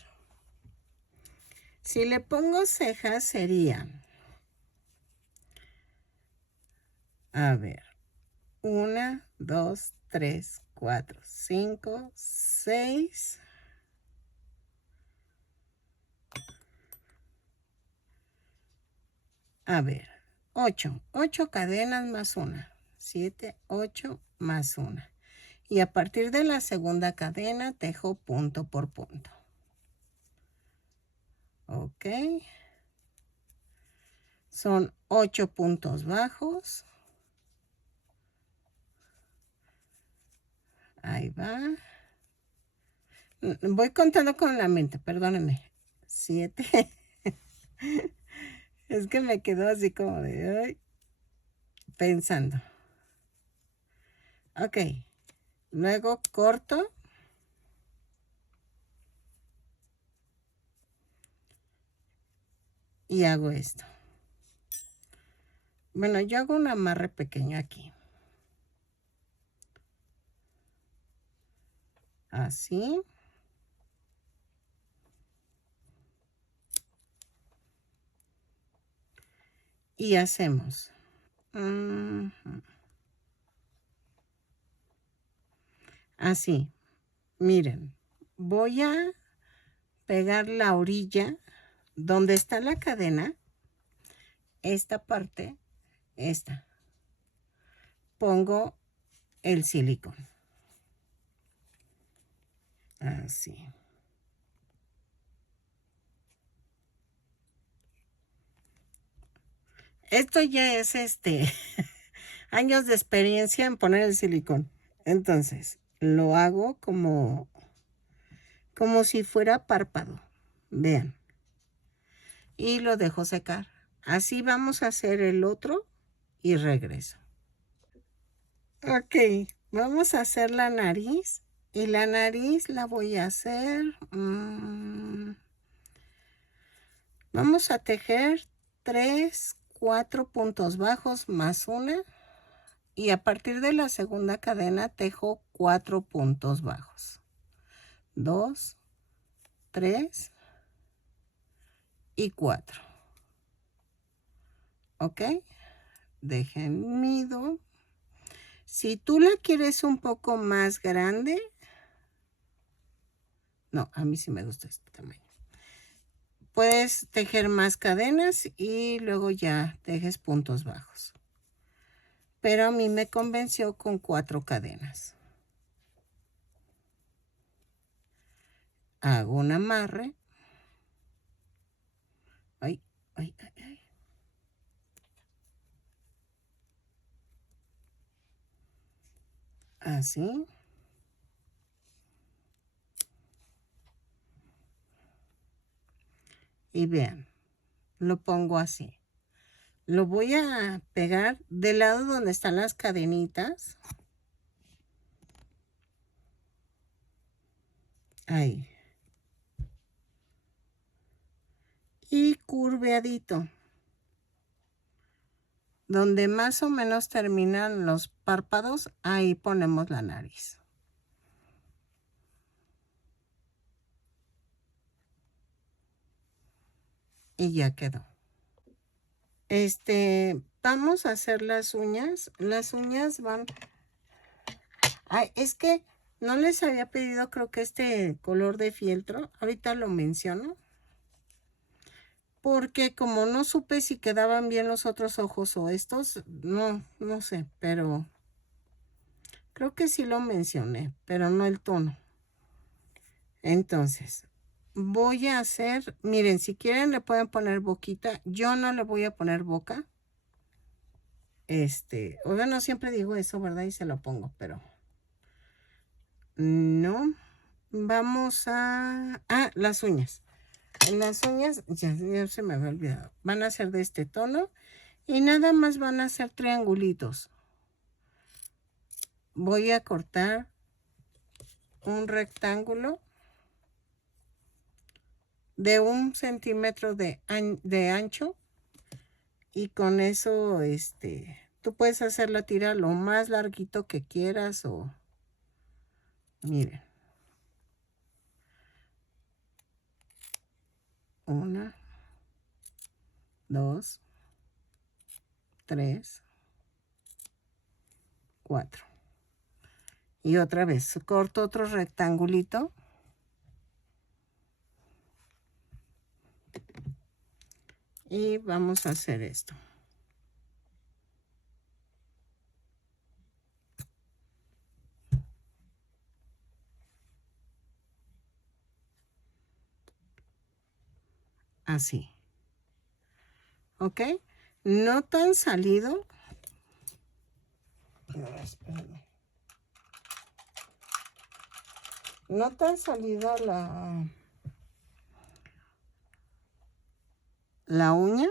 Si le pongo cejas serían... A ver. 1, 2, 3, 4, 5, 6. A ver. 8. 8 cadenas más una. 7, 8 más una. Y a partir de la segunda cadena tejo punto por punto. Ok. Son 8 puntos bajos. Ahí va. Voy contando con la mente, perdónenme. 7. Es que me quedó así como de... Ay, pensando. Ok. Luego corto. Y hago esto. Bueno, yo hago un amarre pequeño aquí. Así. Y hacemos. Así. Miren. Voy a pegar la orilla donde está la cadena. Esta parte. Esta. Pongo el silicón. Así. Esto ya es años de experiencia en poner el silicón. Entonces, lo hago como si fuera párpado. Vean. Y lo dejo secar. Así vamos a hacer el otro y regreso. Ok, vamos a hacer la nariz Y la nariz la voy a hacer. Vamos a tejer 3, 4 puntos bajos más una. Y a partir de la segunda cadena tejo 4 puntos bajos. 2, 3 y 4. ¿Ok? Dejen mido. Si tú la quieres un poco más grande, no, a mí sí me gusta este tamaño. Puedes tejer más cadenas y luego ya tejes puntos bajos. Pero a mí me convenció con 4 cadenas. Hago un amarre. Ay, ay, ay, ay. Así. Y vean, lo pongo así. Lo voy a pegar del lado donde están las cadenitas. Ahí. Y curveadito. Donde más o menos terminan los párpados, ahí ponemos la nariz. Y ya quedó. Vamos a hacer las uñas. Las uñas van... Ay, es que no les había pedido, creo que este color de fieltro. Ahorita lo menciono. Porque como no supe si quedaban bien los otros ojos o estos, no sé, pero creo que sí lo mencioné, pero no el tono. Entonces, voy a hacer, miren, si quieren le pueden poner boquita. Yo no le voy a poner boca. No siempre digo eso, ¿verdad? Y se lo pongo, pero no. Vamos a... Ah, las uñas. Las uñas, ya se me había olvidado. Van a ser de este tono y nada más van a ser triangulitos. Voy a cortar un rectángulo de 1 centímetro de ancho y con eso, tú puedes hacer la tira lo más larguito que quieras o... Miren. 1, 2, 3, 4. Y otra vez, corto otro rectangulito. Y vamos a hacer esto. Así. ¿Ok? No tan salido. Espérame. No tan salida la uña,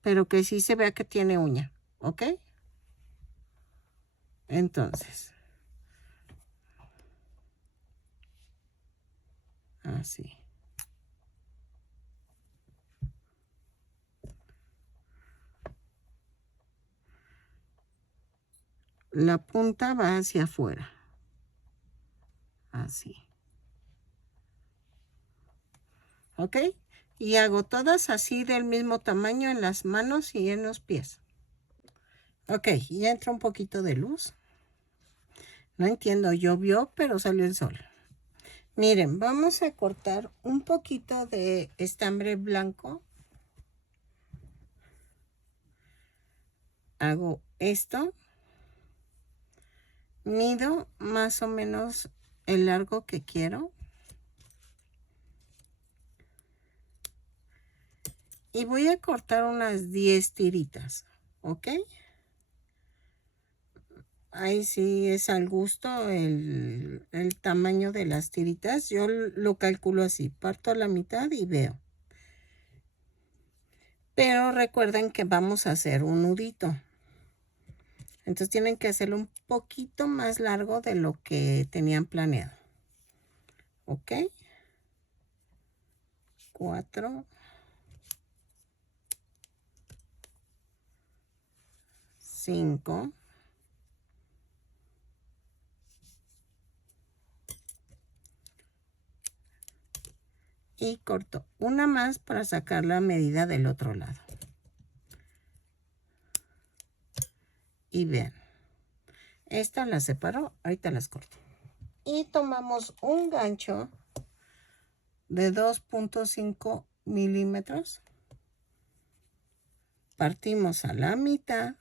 pero que sí se vea que tiene uña, ¿ok? Entonces, así. La punta va hacia afuera. Así. ¿Ok? Y hago todas así del mismo tamaño en las manos y en los pies. Ok, y entra un poquito de luz. No entiendo, llovió, pero salió el sol. Miren, vamos a cortar un poquito de estambre blanco. Hago esto. Mido más o menos el largo que quiero. Y voy a cortar unas 10 tiritas, ¿ok? Ahí sí es al gusto el tamaño de las tiritas. Yo lo calculo así, parto a la mitad y veo. Pero recuerden que vamos a hacer un nudito. Entonces tienen que hacerlo un poquito más largo de lo que tenían planeado. ¿Ok? 4, 5, y corto una más para sacar la medida del otro lado. Y vean, esta la separo, ahorita las corto. Y tomamos un gancho de 2.5 milímetros. Partimos a la mitad.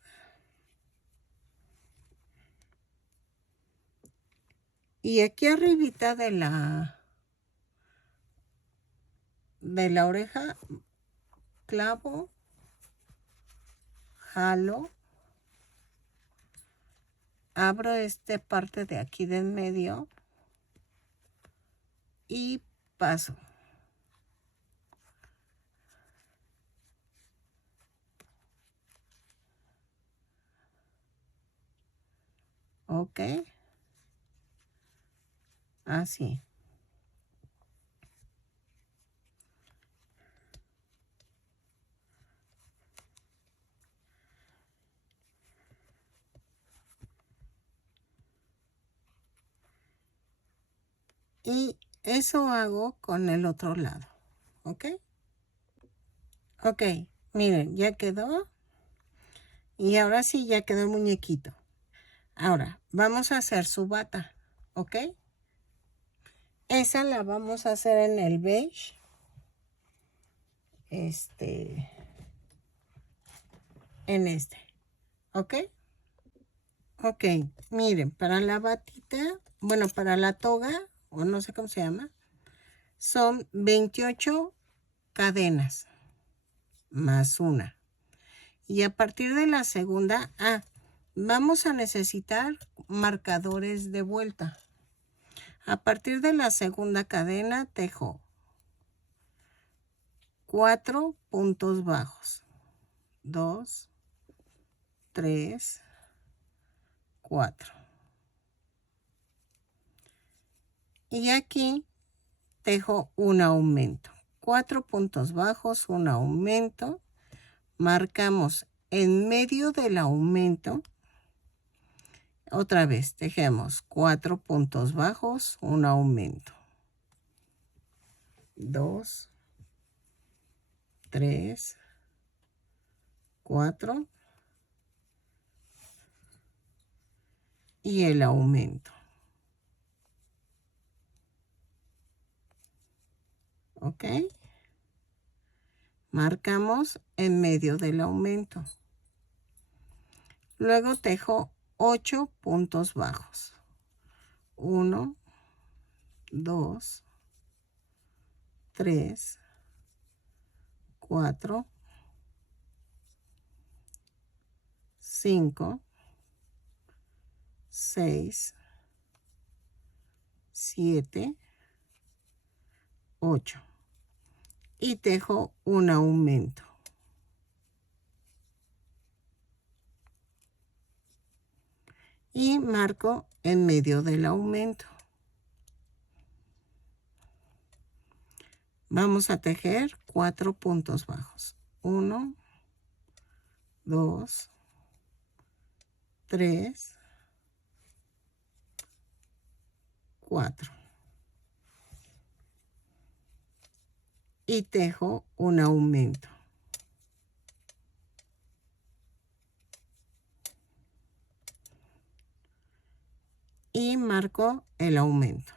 Y aquí arribita de la oreja, clavo, jalo, abro esta parte de aquí de en medio y paso. Ok. Así. Y eso hago con el otro lado. ¿Ok? Ok, miren, ya quedó. Y ahora sí, ya quedó el muñequito. Ahora, vamos a hacer su bata. ¿Ok? Esa la vamos a hacer en el beige. En este. ¿Ok? Ok, miren, para la batita, bueno, para la toga, o no sé cómo se llama, son 28 cadenas más una. Y a partir de la segunda, vamos a necesitar marcadores de vuelta. A partir de la segunda cadena tejo 4 puntos bajos. 2, 3, 4. Y aquí tejo un aumento. 4 puntos bajos, un aumento. Marcamos en medio del aumento. Otra vez tejemos 4 puntos bajos, un aumento. 2, 3, 4 y el aumento. ¿Ok? Marcamos en medio del aumento. Luego tejo 8 puntos bajos. 1, 2, 3, 4, 5, 6, 7, 8. Y tejo un aumento. Y marco en medio del aumento. Vamos a tejer 4 puntos bajos. 1, 2, 3, 4. Y tejo un aumento. Y marco el aumento.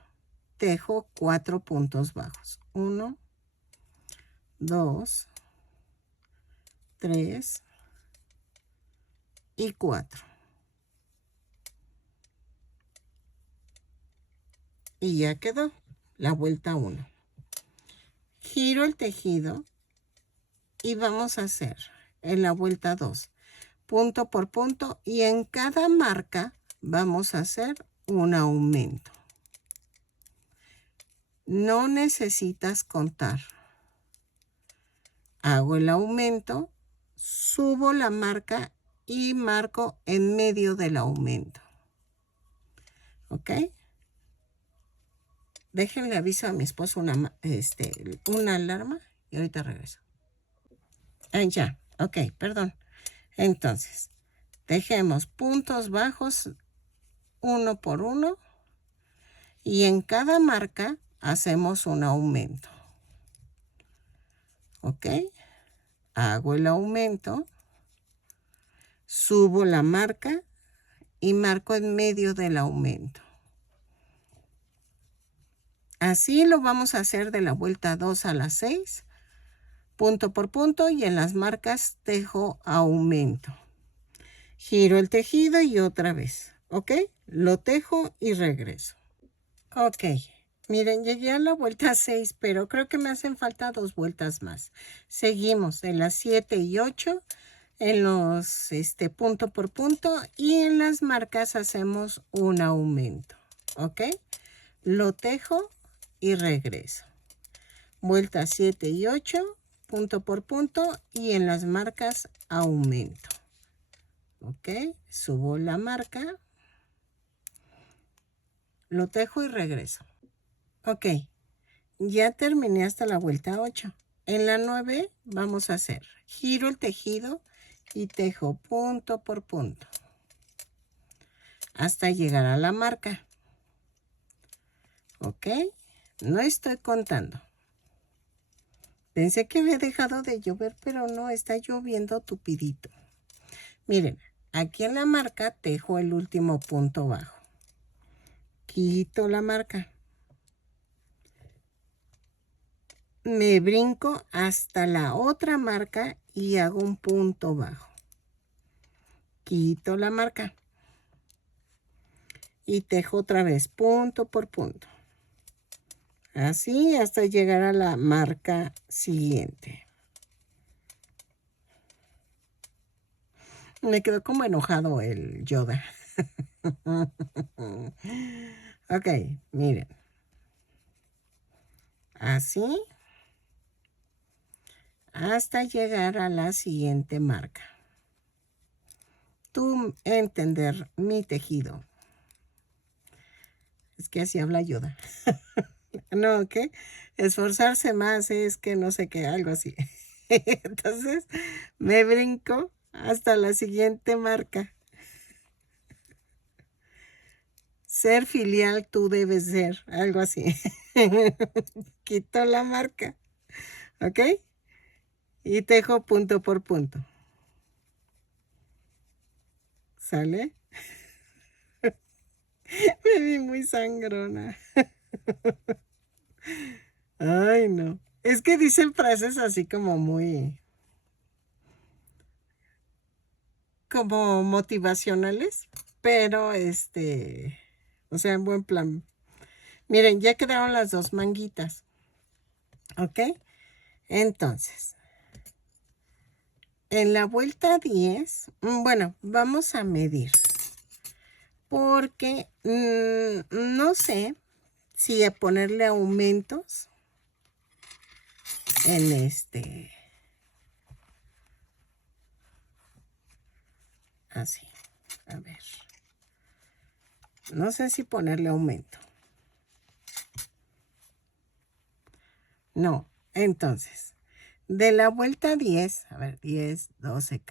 Tejo 4 puntos bajos. 1, 2, 3 y 4. Y ya quedó la vuelta 1. Giro el tejido y vamos a hacer en la vuelta 2, punto por punto, y en cada marca vamos a hacer un aumento. No necesitas contar. Hago el aumento, subo la marca y marco en medio del aumento. ¿Ok? Déjenle aviso a mi esposo una alarma y ahorita regreso. Ya, ok, perdón. Entonces, dejemos puntos bajos uno por uno y en cada marca hacemos un aumento. ¿Ok? Hago el aumento, subo la marca y marco en medio del aumento. Así lo vamos a hacer de la vuelta 2 a la 6, punto por punto, y en las marcas tejo aumento. Giro el tejido y otra vez, ¿ok? Lo tejo y regreso. Ok, miren, llegué a la vuelta 6, pero creo que me hacen falta 2 vueltas más. Seguimos en las 7 y 8, en los punto por punto, y en las marcas hacemos un aumento, ¿ok? Lo tejo y regreso. Vuelta 7 y 8, punto por punto, y en las marcas aumento. ¿Ok? Subo la marca, lo tejo y regreso. Ok, ya terminé hasta la vuelta 8. En la 9 vamos a hacer giro el tejido y tejo punto por punto hasta llegar a la marca. ¿Ok? No estoy contando. Pensé que había dejado de llover, pero no, está lloviendo tupidito. Miren, aquí en la marca tejo el último punto bajo. Quito la marca. Me brinco hasta la otra marca y hago un punto bajo. Quito la marca. Y tejo otra vez punto por punto. Así hasta llegar a la marca siguiente. Me quedó como enojado el Yoda. Ok, miren. Así hasta llegar a la siguiente marca. Tú entender mi tejido. Es que así habla Yoda. No, ¿qué? Esforzarse más es que no sé qué, algo así. Entonces me brinco hasta la siguiente marca. Ser filial tú debes ser, algo así. Quito la marca, ¿ok? Y tejo punto por punto. ¿Sale? Me vi muy sangrona. Ay, no. Es que dicen frases así como muy, como motivacionales, pero o sea, en buen plan. Miren, ya quedaron las 2 manguitas, ¿ok? Entonces, en la vuelta 10, bueno, vamos a medir, porque no sé si a ponerle aumentos en así, a ver, no sé si ponerle aumento. No, entonces, de la vuelta 10, a ver, 10, 12,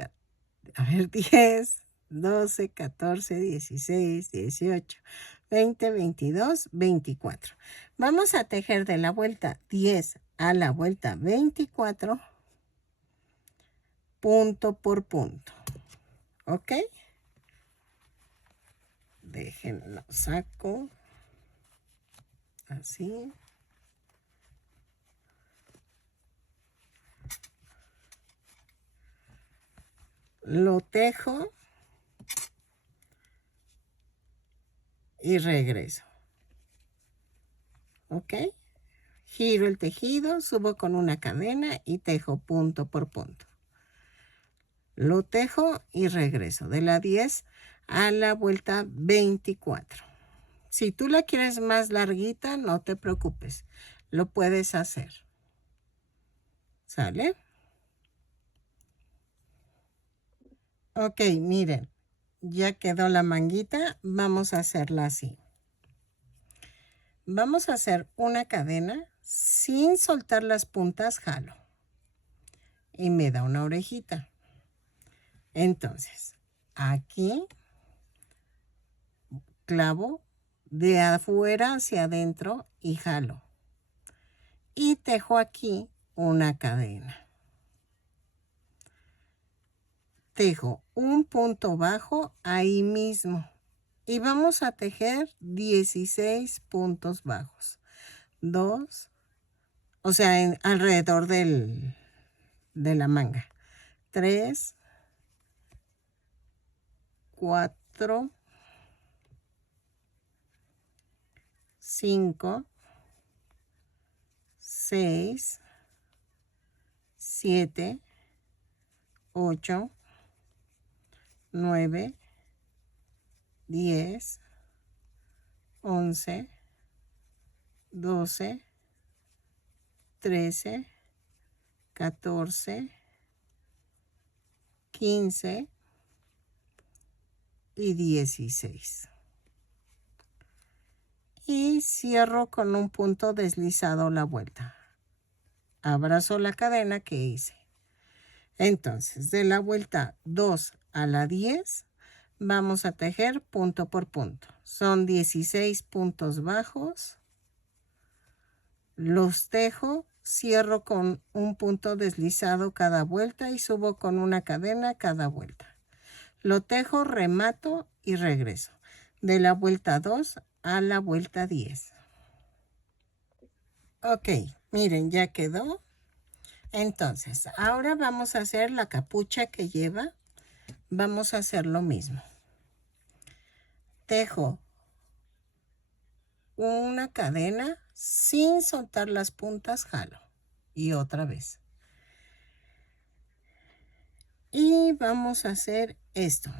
a ver, 10, 12, 14, 16, 18, 20, 22, 24. Vamos a tejer de la vuelta 10 a la vuelta 24, punto por punto. ¿Ok? Déjenlo, saco. Así. Lo tejo y regreso. ¿Ok? Giro el tejido, subo con una cadena y tejo punto por punto. Lo tejo y regreso de la 10 a la vuelta 24. Si tú la quieres más larguita, no te preocupes. Lo puedes hacer. ¿Sale? Ok, miren, ya quedó la manguita. Vamos a hacerla así. Vamos a hacer una cadena sin soltar las puntas, jalo. Y me da una orejita. Entonces, aquí clavo de afuera hacia adentro y jalo. Y tejo aquí una cadena. Tejo un punto bajo ahí mismo. Y vamos a tejer 16 puntos bajos. 2, o sea, alrededor de la manga. 3, 4, 5, 6, 7, 8, 9, 10, 11, 12, 13, 14, 15 y 16. Y cierro con un punto deslizado la vuelta. Abrazo la cadena que hice. Entonces, de la vuelta 2 a la 10, vamos a tejer punto por punto. Son 16 puntos bajos. Los tejo, cierro con un punto deslizado cada vuelta y subo con una cadena cada vuelta. Lo tejo, remato y regreso. De la vuelta 2 a la vuelta 10. Ok, miren, ya quedó. Entonces, ahora vamos a hacer la capucha que lleva. Vamos a hacer lo mismo. Tejo una cadena sin soltar las puntas, jalo. Y otra vez. Y vamos a hacer esto.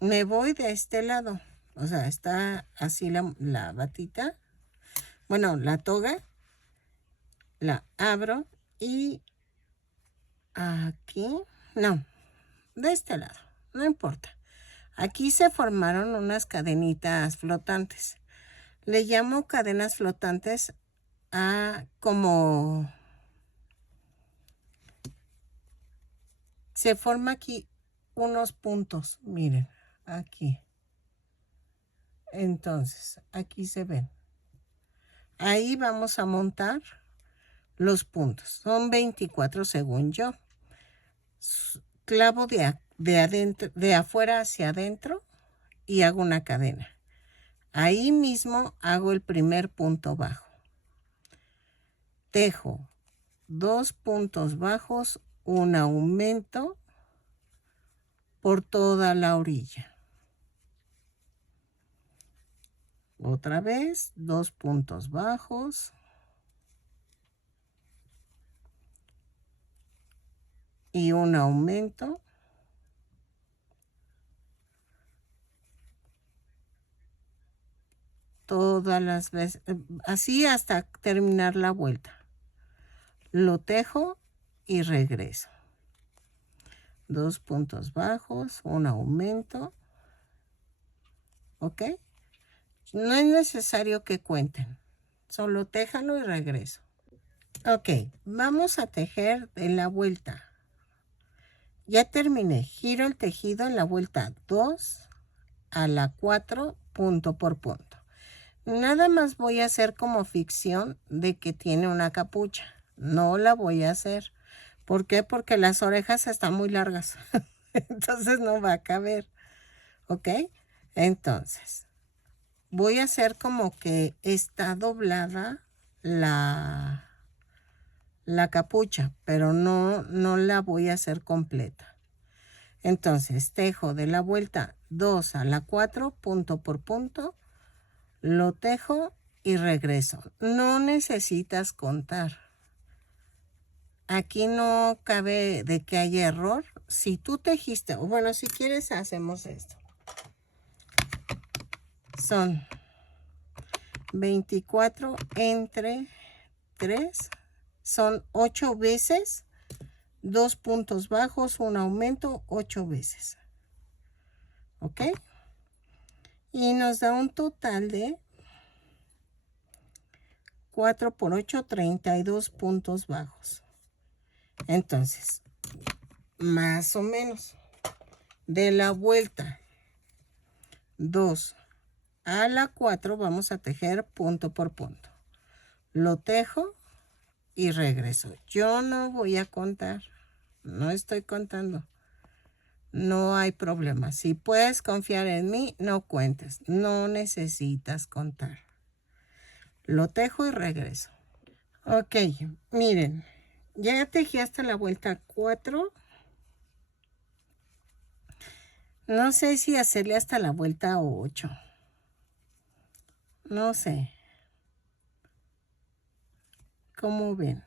Me voy de este lado. O sea, está así la batita. Bueno, la toga. La abro y aquí, no, de este lado, no importa. Aquí se formaron unas cadenitas flotantes. Le llamo cadenas flotantes a como se forma aquí unos puntos, miren, aquí. Entonces, aquí se ven. Ahí vamos a montar los puntos. Son 24 según yo. Clavo de afuera hacia adentro y hago una cadena. Ahí mismo hago el primer punto bajo. Tejo 2 puntos bajos, un aumento por toda la orilla. Otra vez, 2 puntos bajos. Y un aumento. Todas las veces, así hasta terminar la vuelta. Lo tejo y regreso. 2 puntos bajos, un aumento. ¿Ok? No es necesario que cuenten. Solo téjalo y regreso. Ok, vamos a tejer en la vuelta. Ya terminé. Giro el tejido en la vuelta 2 a la 4, punto por punto. Nada más voy a hacer como ficción de que tiene una capucha. No la voy a hacer. ¿Por qué? Porque las orejas están muy largas. Entonces no va a caber. ¿Ok? Entonces, voy a hacer como que está doblada la capucha, pero no la voy a hacer completa. Entonces, tejo de la vuelta 2 a la 4, punto por punto. Lo tejo y regreso. No necesitas contar. Aquí no cabe de que haya error. Si tú tejiste, o bueno, si quieres hacemos esto. Son 24 entre 3. Son 8 veces. 2 puntos bajos, un aumento, 8 veces. ¿ok? Y nos da un total de 4 por 8, 32 puntos bajos. Entonces, más o menos, de la vuelta 2 a la 4 vamos a tejer punto por punto. Lo tejo y regreso. Yo no voy a contar, no estoy contando. No hay problema. Si puedes confiar en mí, no cuentes. No necesitas contar. Lo tejo y regreso. Ok, miren. Ya tejí hasta la vuelta 4. No sé si hacerle hasta la vuelta 8. No sé. ¿Cómo ven?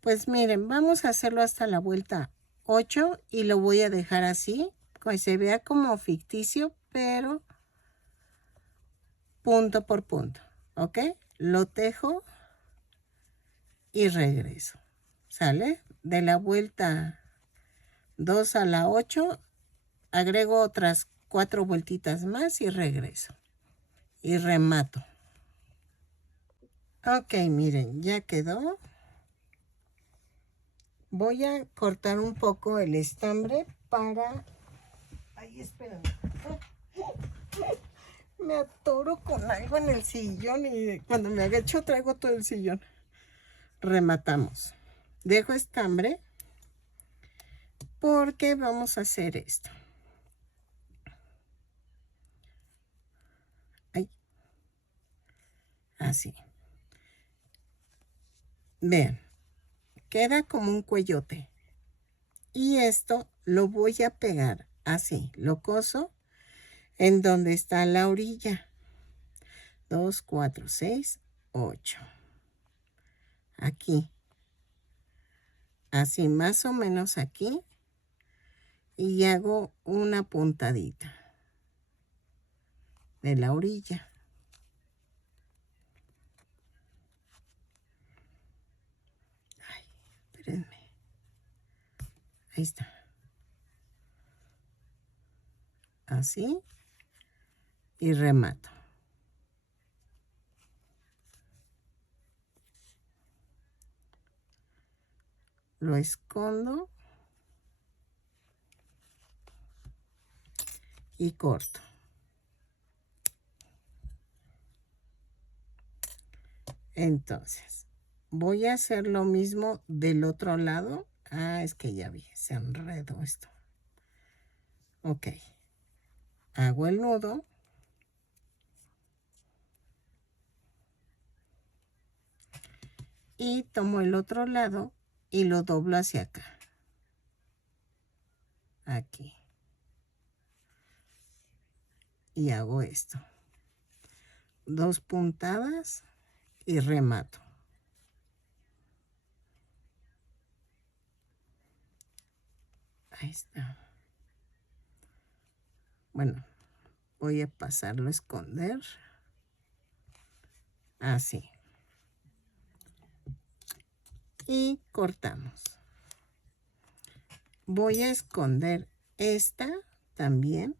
Pues miren, vamos a hacerlo hasta la vuelta 8 y lo voy a dejar así, que se vea como ficticio, pero punto por punto, ¿ok? Lo tejo y regreso, ¿sale? De la vuelta 2 a la 8, agrego otras 4 vueltitas más y regreso. Y remato. Ok, miren, ya quedó. Voy a cortar un poco el estambre para... Ay, espérame. Me atoro con algo en el sillón y cuando me agacho traigo todo el sillón. Rematamos. Dejo estambre porque vamos a hacer esto. Ay. Así. Vean. Queda como un cuellote. Y esto lo voy a pegar así. Lo coso en donde está la orilla. 2, 4, 6, 8. Aquí. Así más o menos aquí. Y hago una puntadita de la orilla. Ay, espérenme. Ahí está. Así. Y remato. Lo escondo. Y corto. Entonces, voy a hacer lo mismo del otro lado. Ah, es que ya vi, se enredó esto. Ok. Hago el nudo. Y tomo el otro lado y lo doblo hacia acá. Aquí. Y hago esto. 2 puntadas y remato. Ahí está. Bueno, voy a pasarlo a esconder. Así. Y cortamos. Voy a esconder esta también.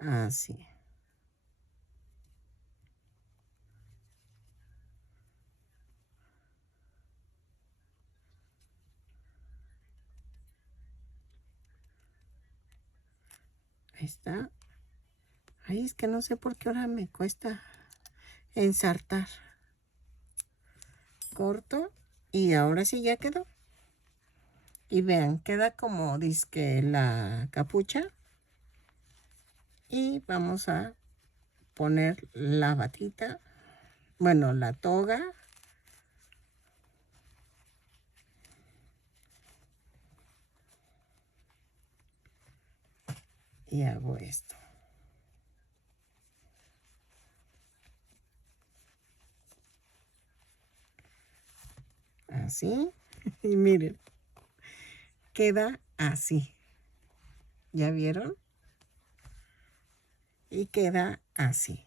Así. Ahí está. Ay, es que no sé por qué ahora me cuesta ensartar. Corto y ahora sí ya quedó. Y vean, queda como dizque la capucha. Y vamos a poner la batita, bueno, la toga. Y hago esto. Así. Y miren, queda así. ¿Ya vieron? Y queda así.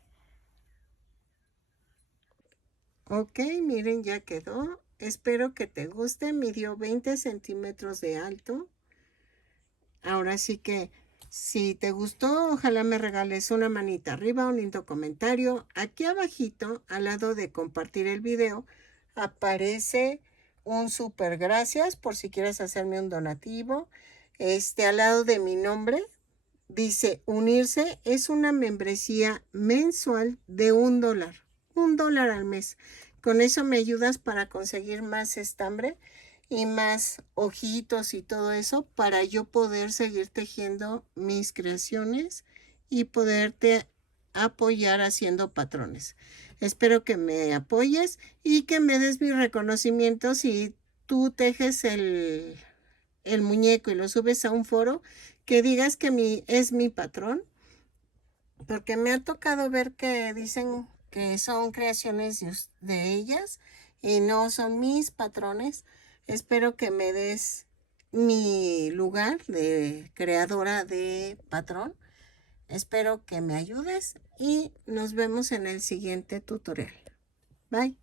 Ok, miren, ya quedó. Espero que te guste. Midió 20 centímetros de alto. ahora sí que si te gustó, ojalá me regales una manita arriba, un lindo comentario. Aquí abajito, al lado de compartir el video, aparece un super gracias por si quieres hacerme un donativo. Al lado de mi nombre dice unirse, es una membresía mensual de $1, $1 al mes. Con eso me ayudas para conseguir más estambre y más ojitos y todo eso para yo poder seguir tejiendo mis creaciones y poderte apoyar haciendo patrones. Espero que me apoyes y que me des mi reconocimiento si tú tejes el muñeco y lo subes a un foro, que digas que es mi patrón, porque me ha tocado ver que dicen que son creaciones de ellas y no son mis patrones. Espero que me des mi lugar de creadora de patrón. Espero que me ayudes y nos vemos en el siguiente tutorial. Bye.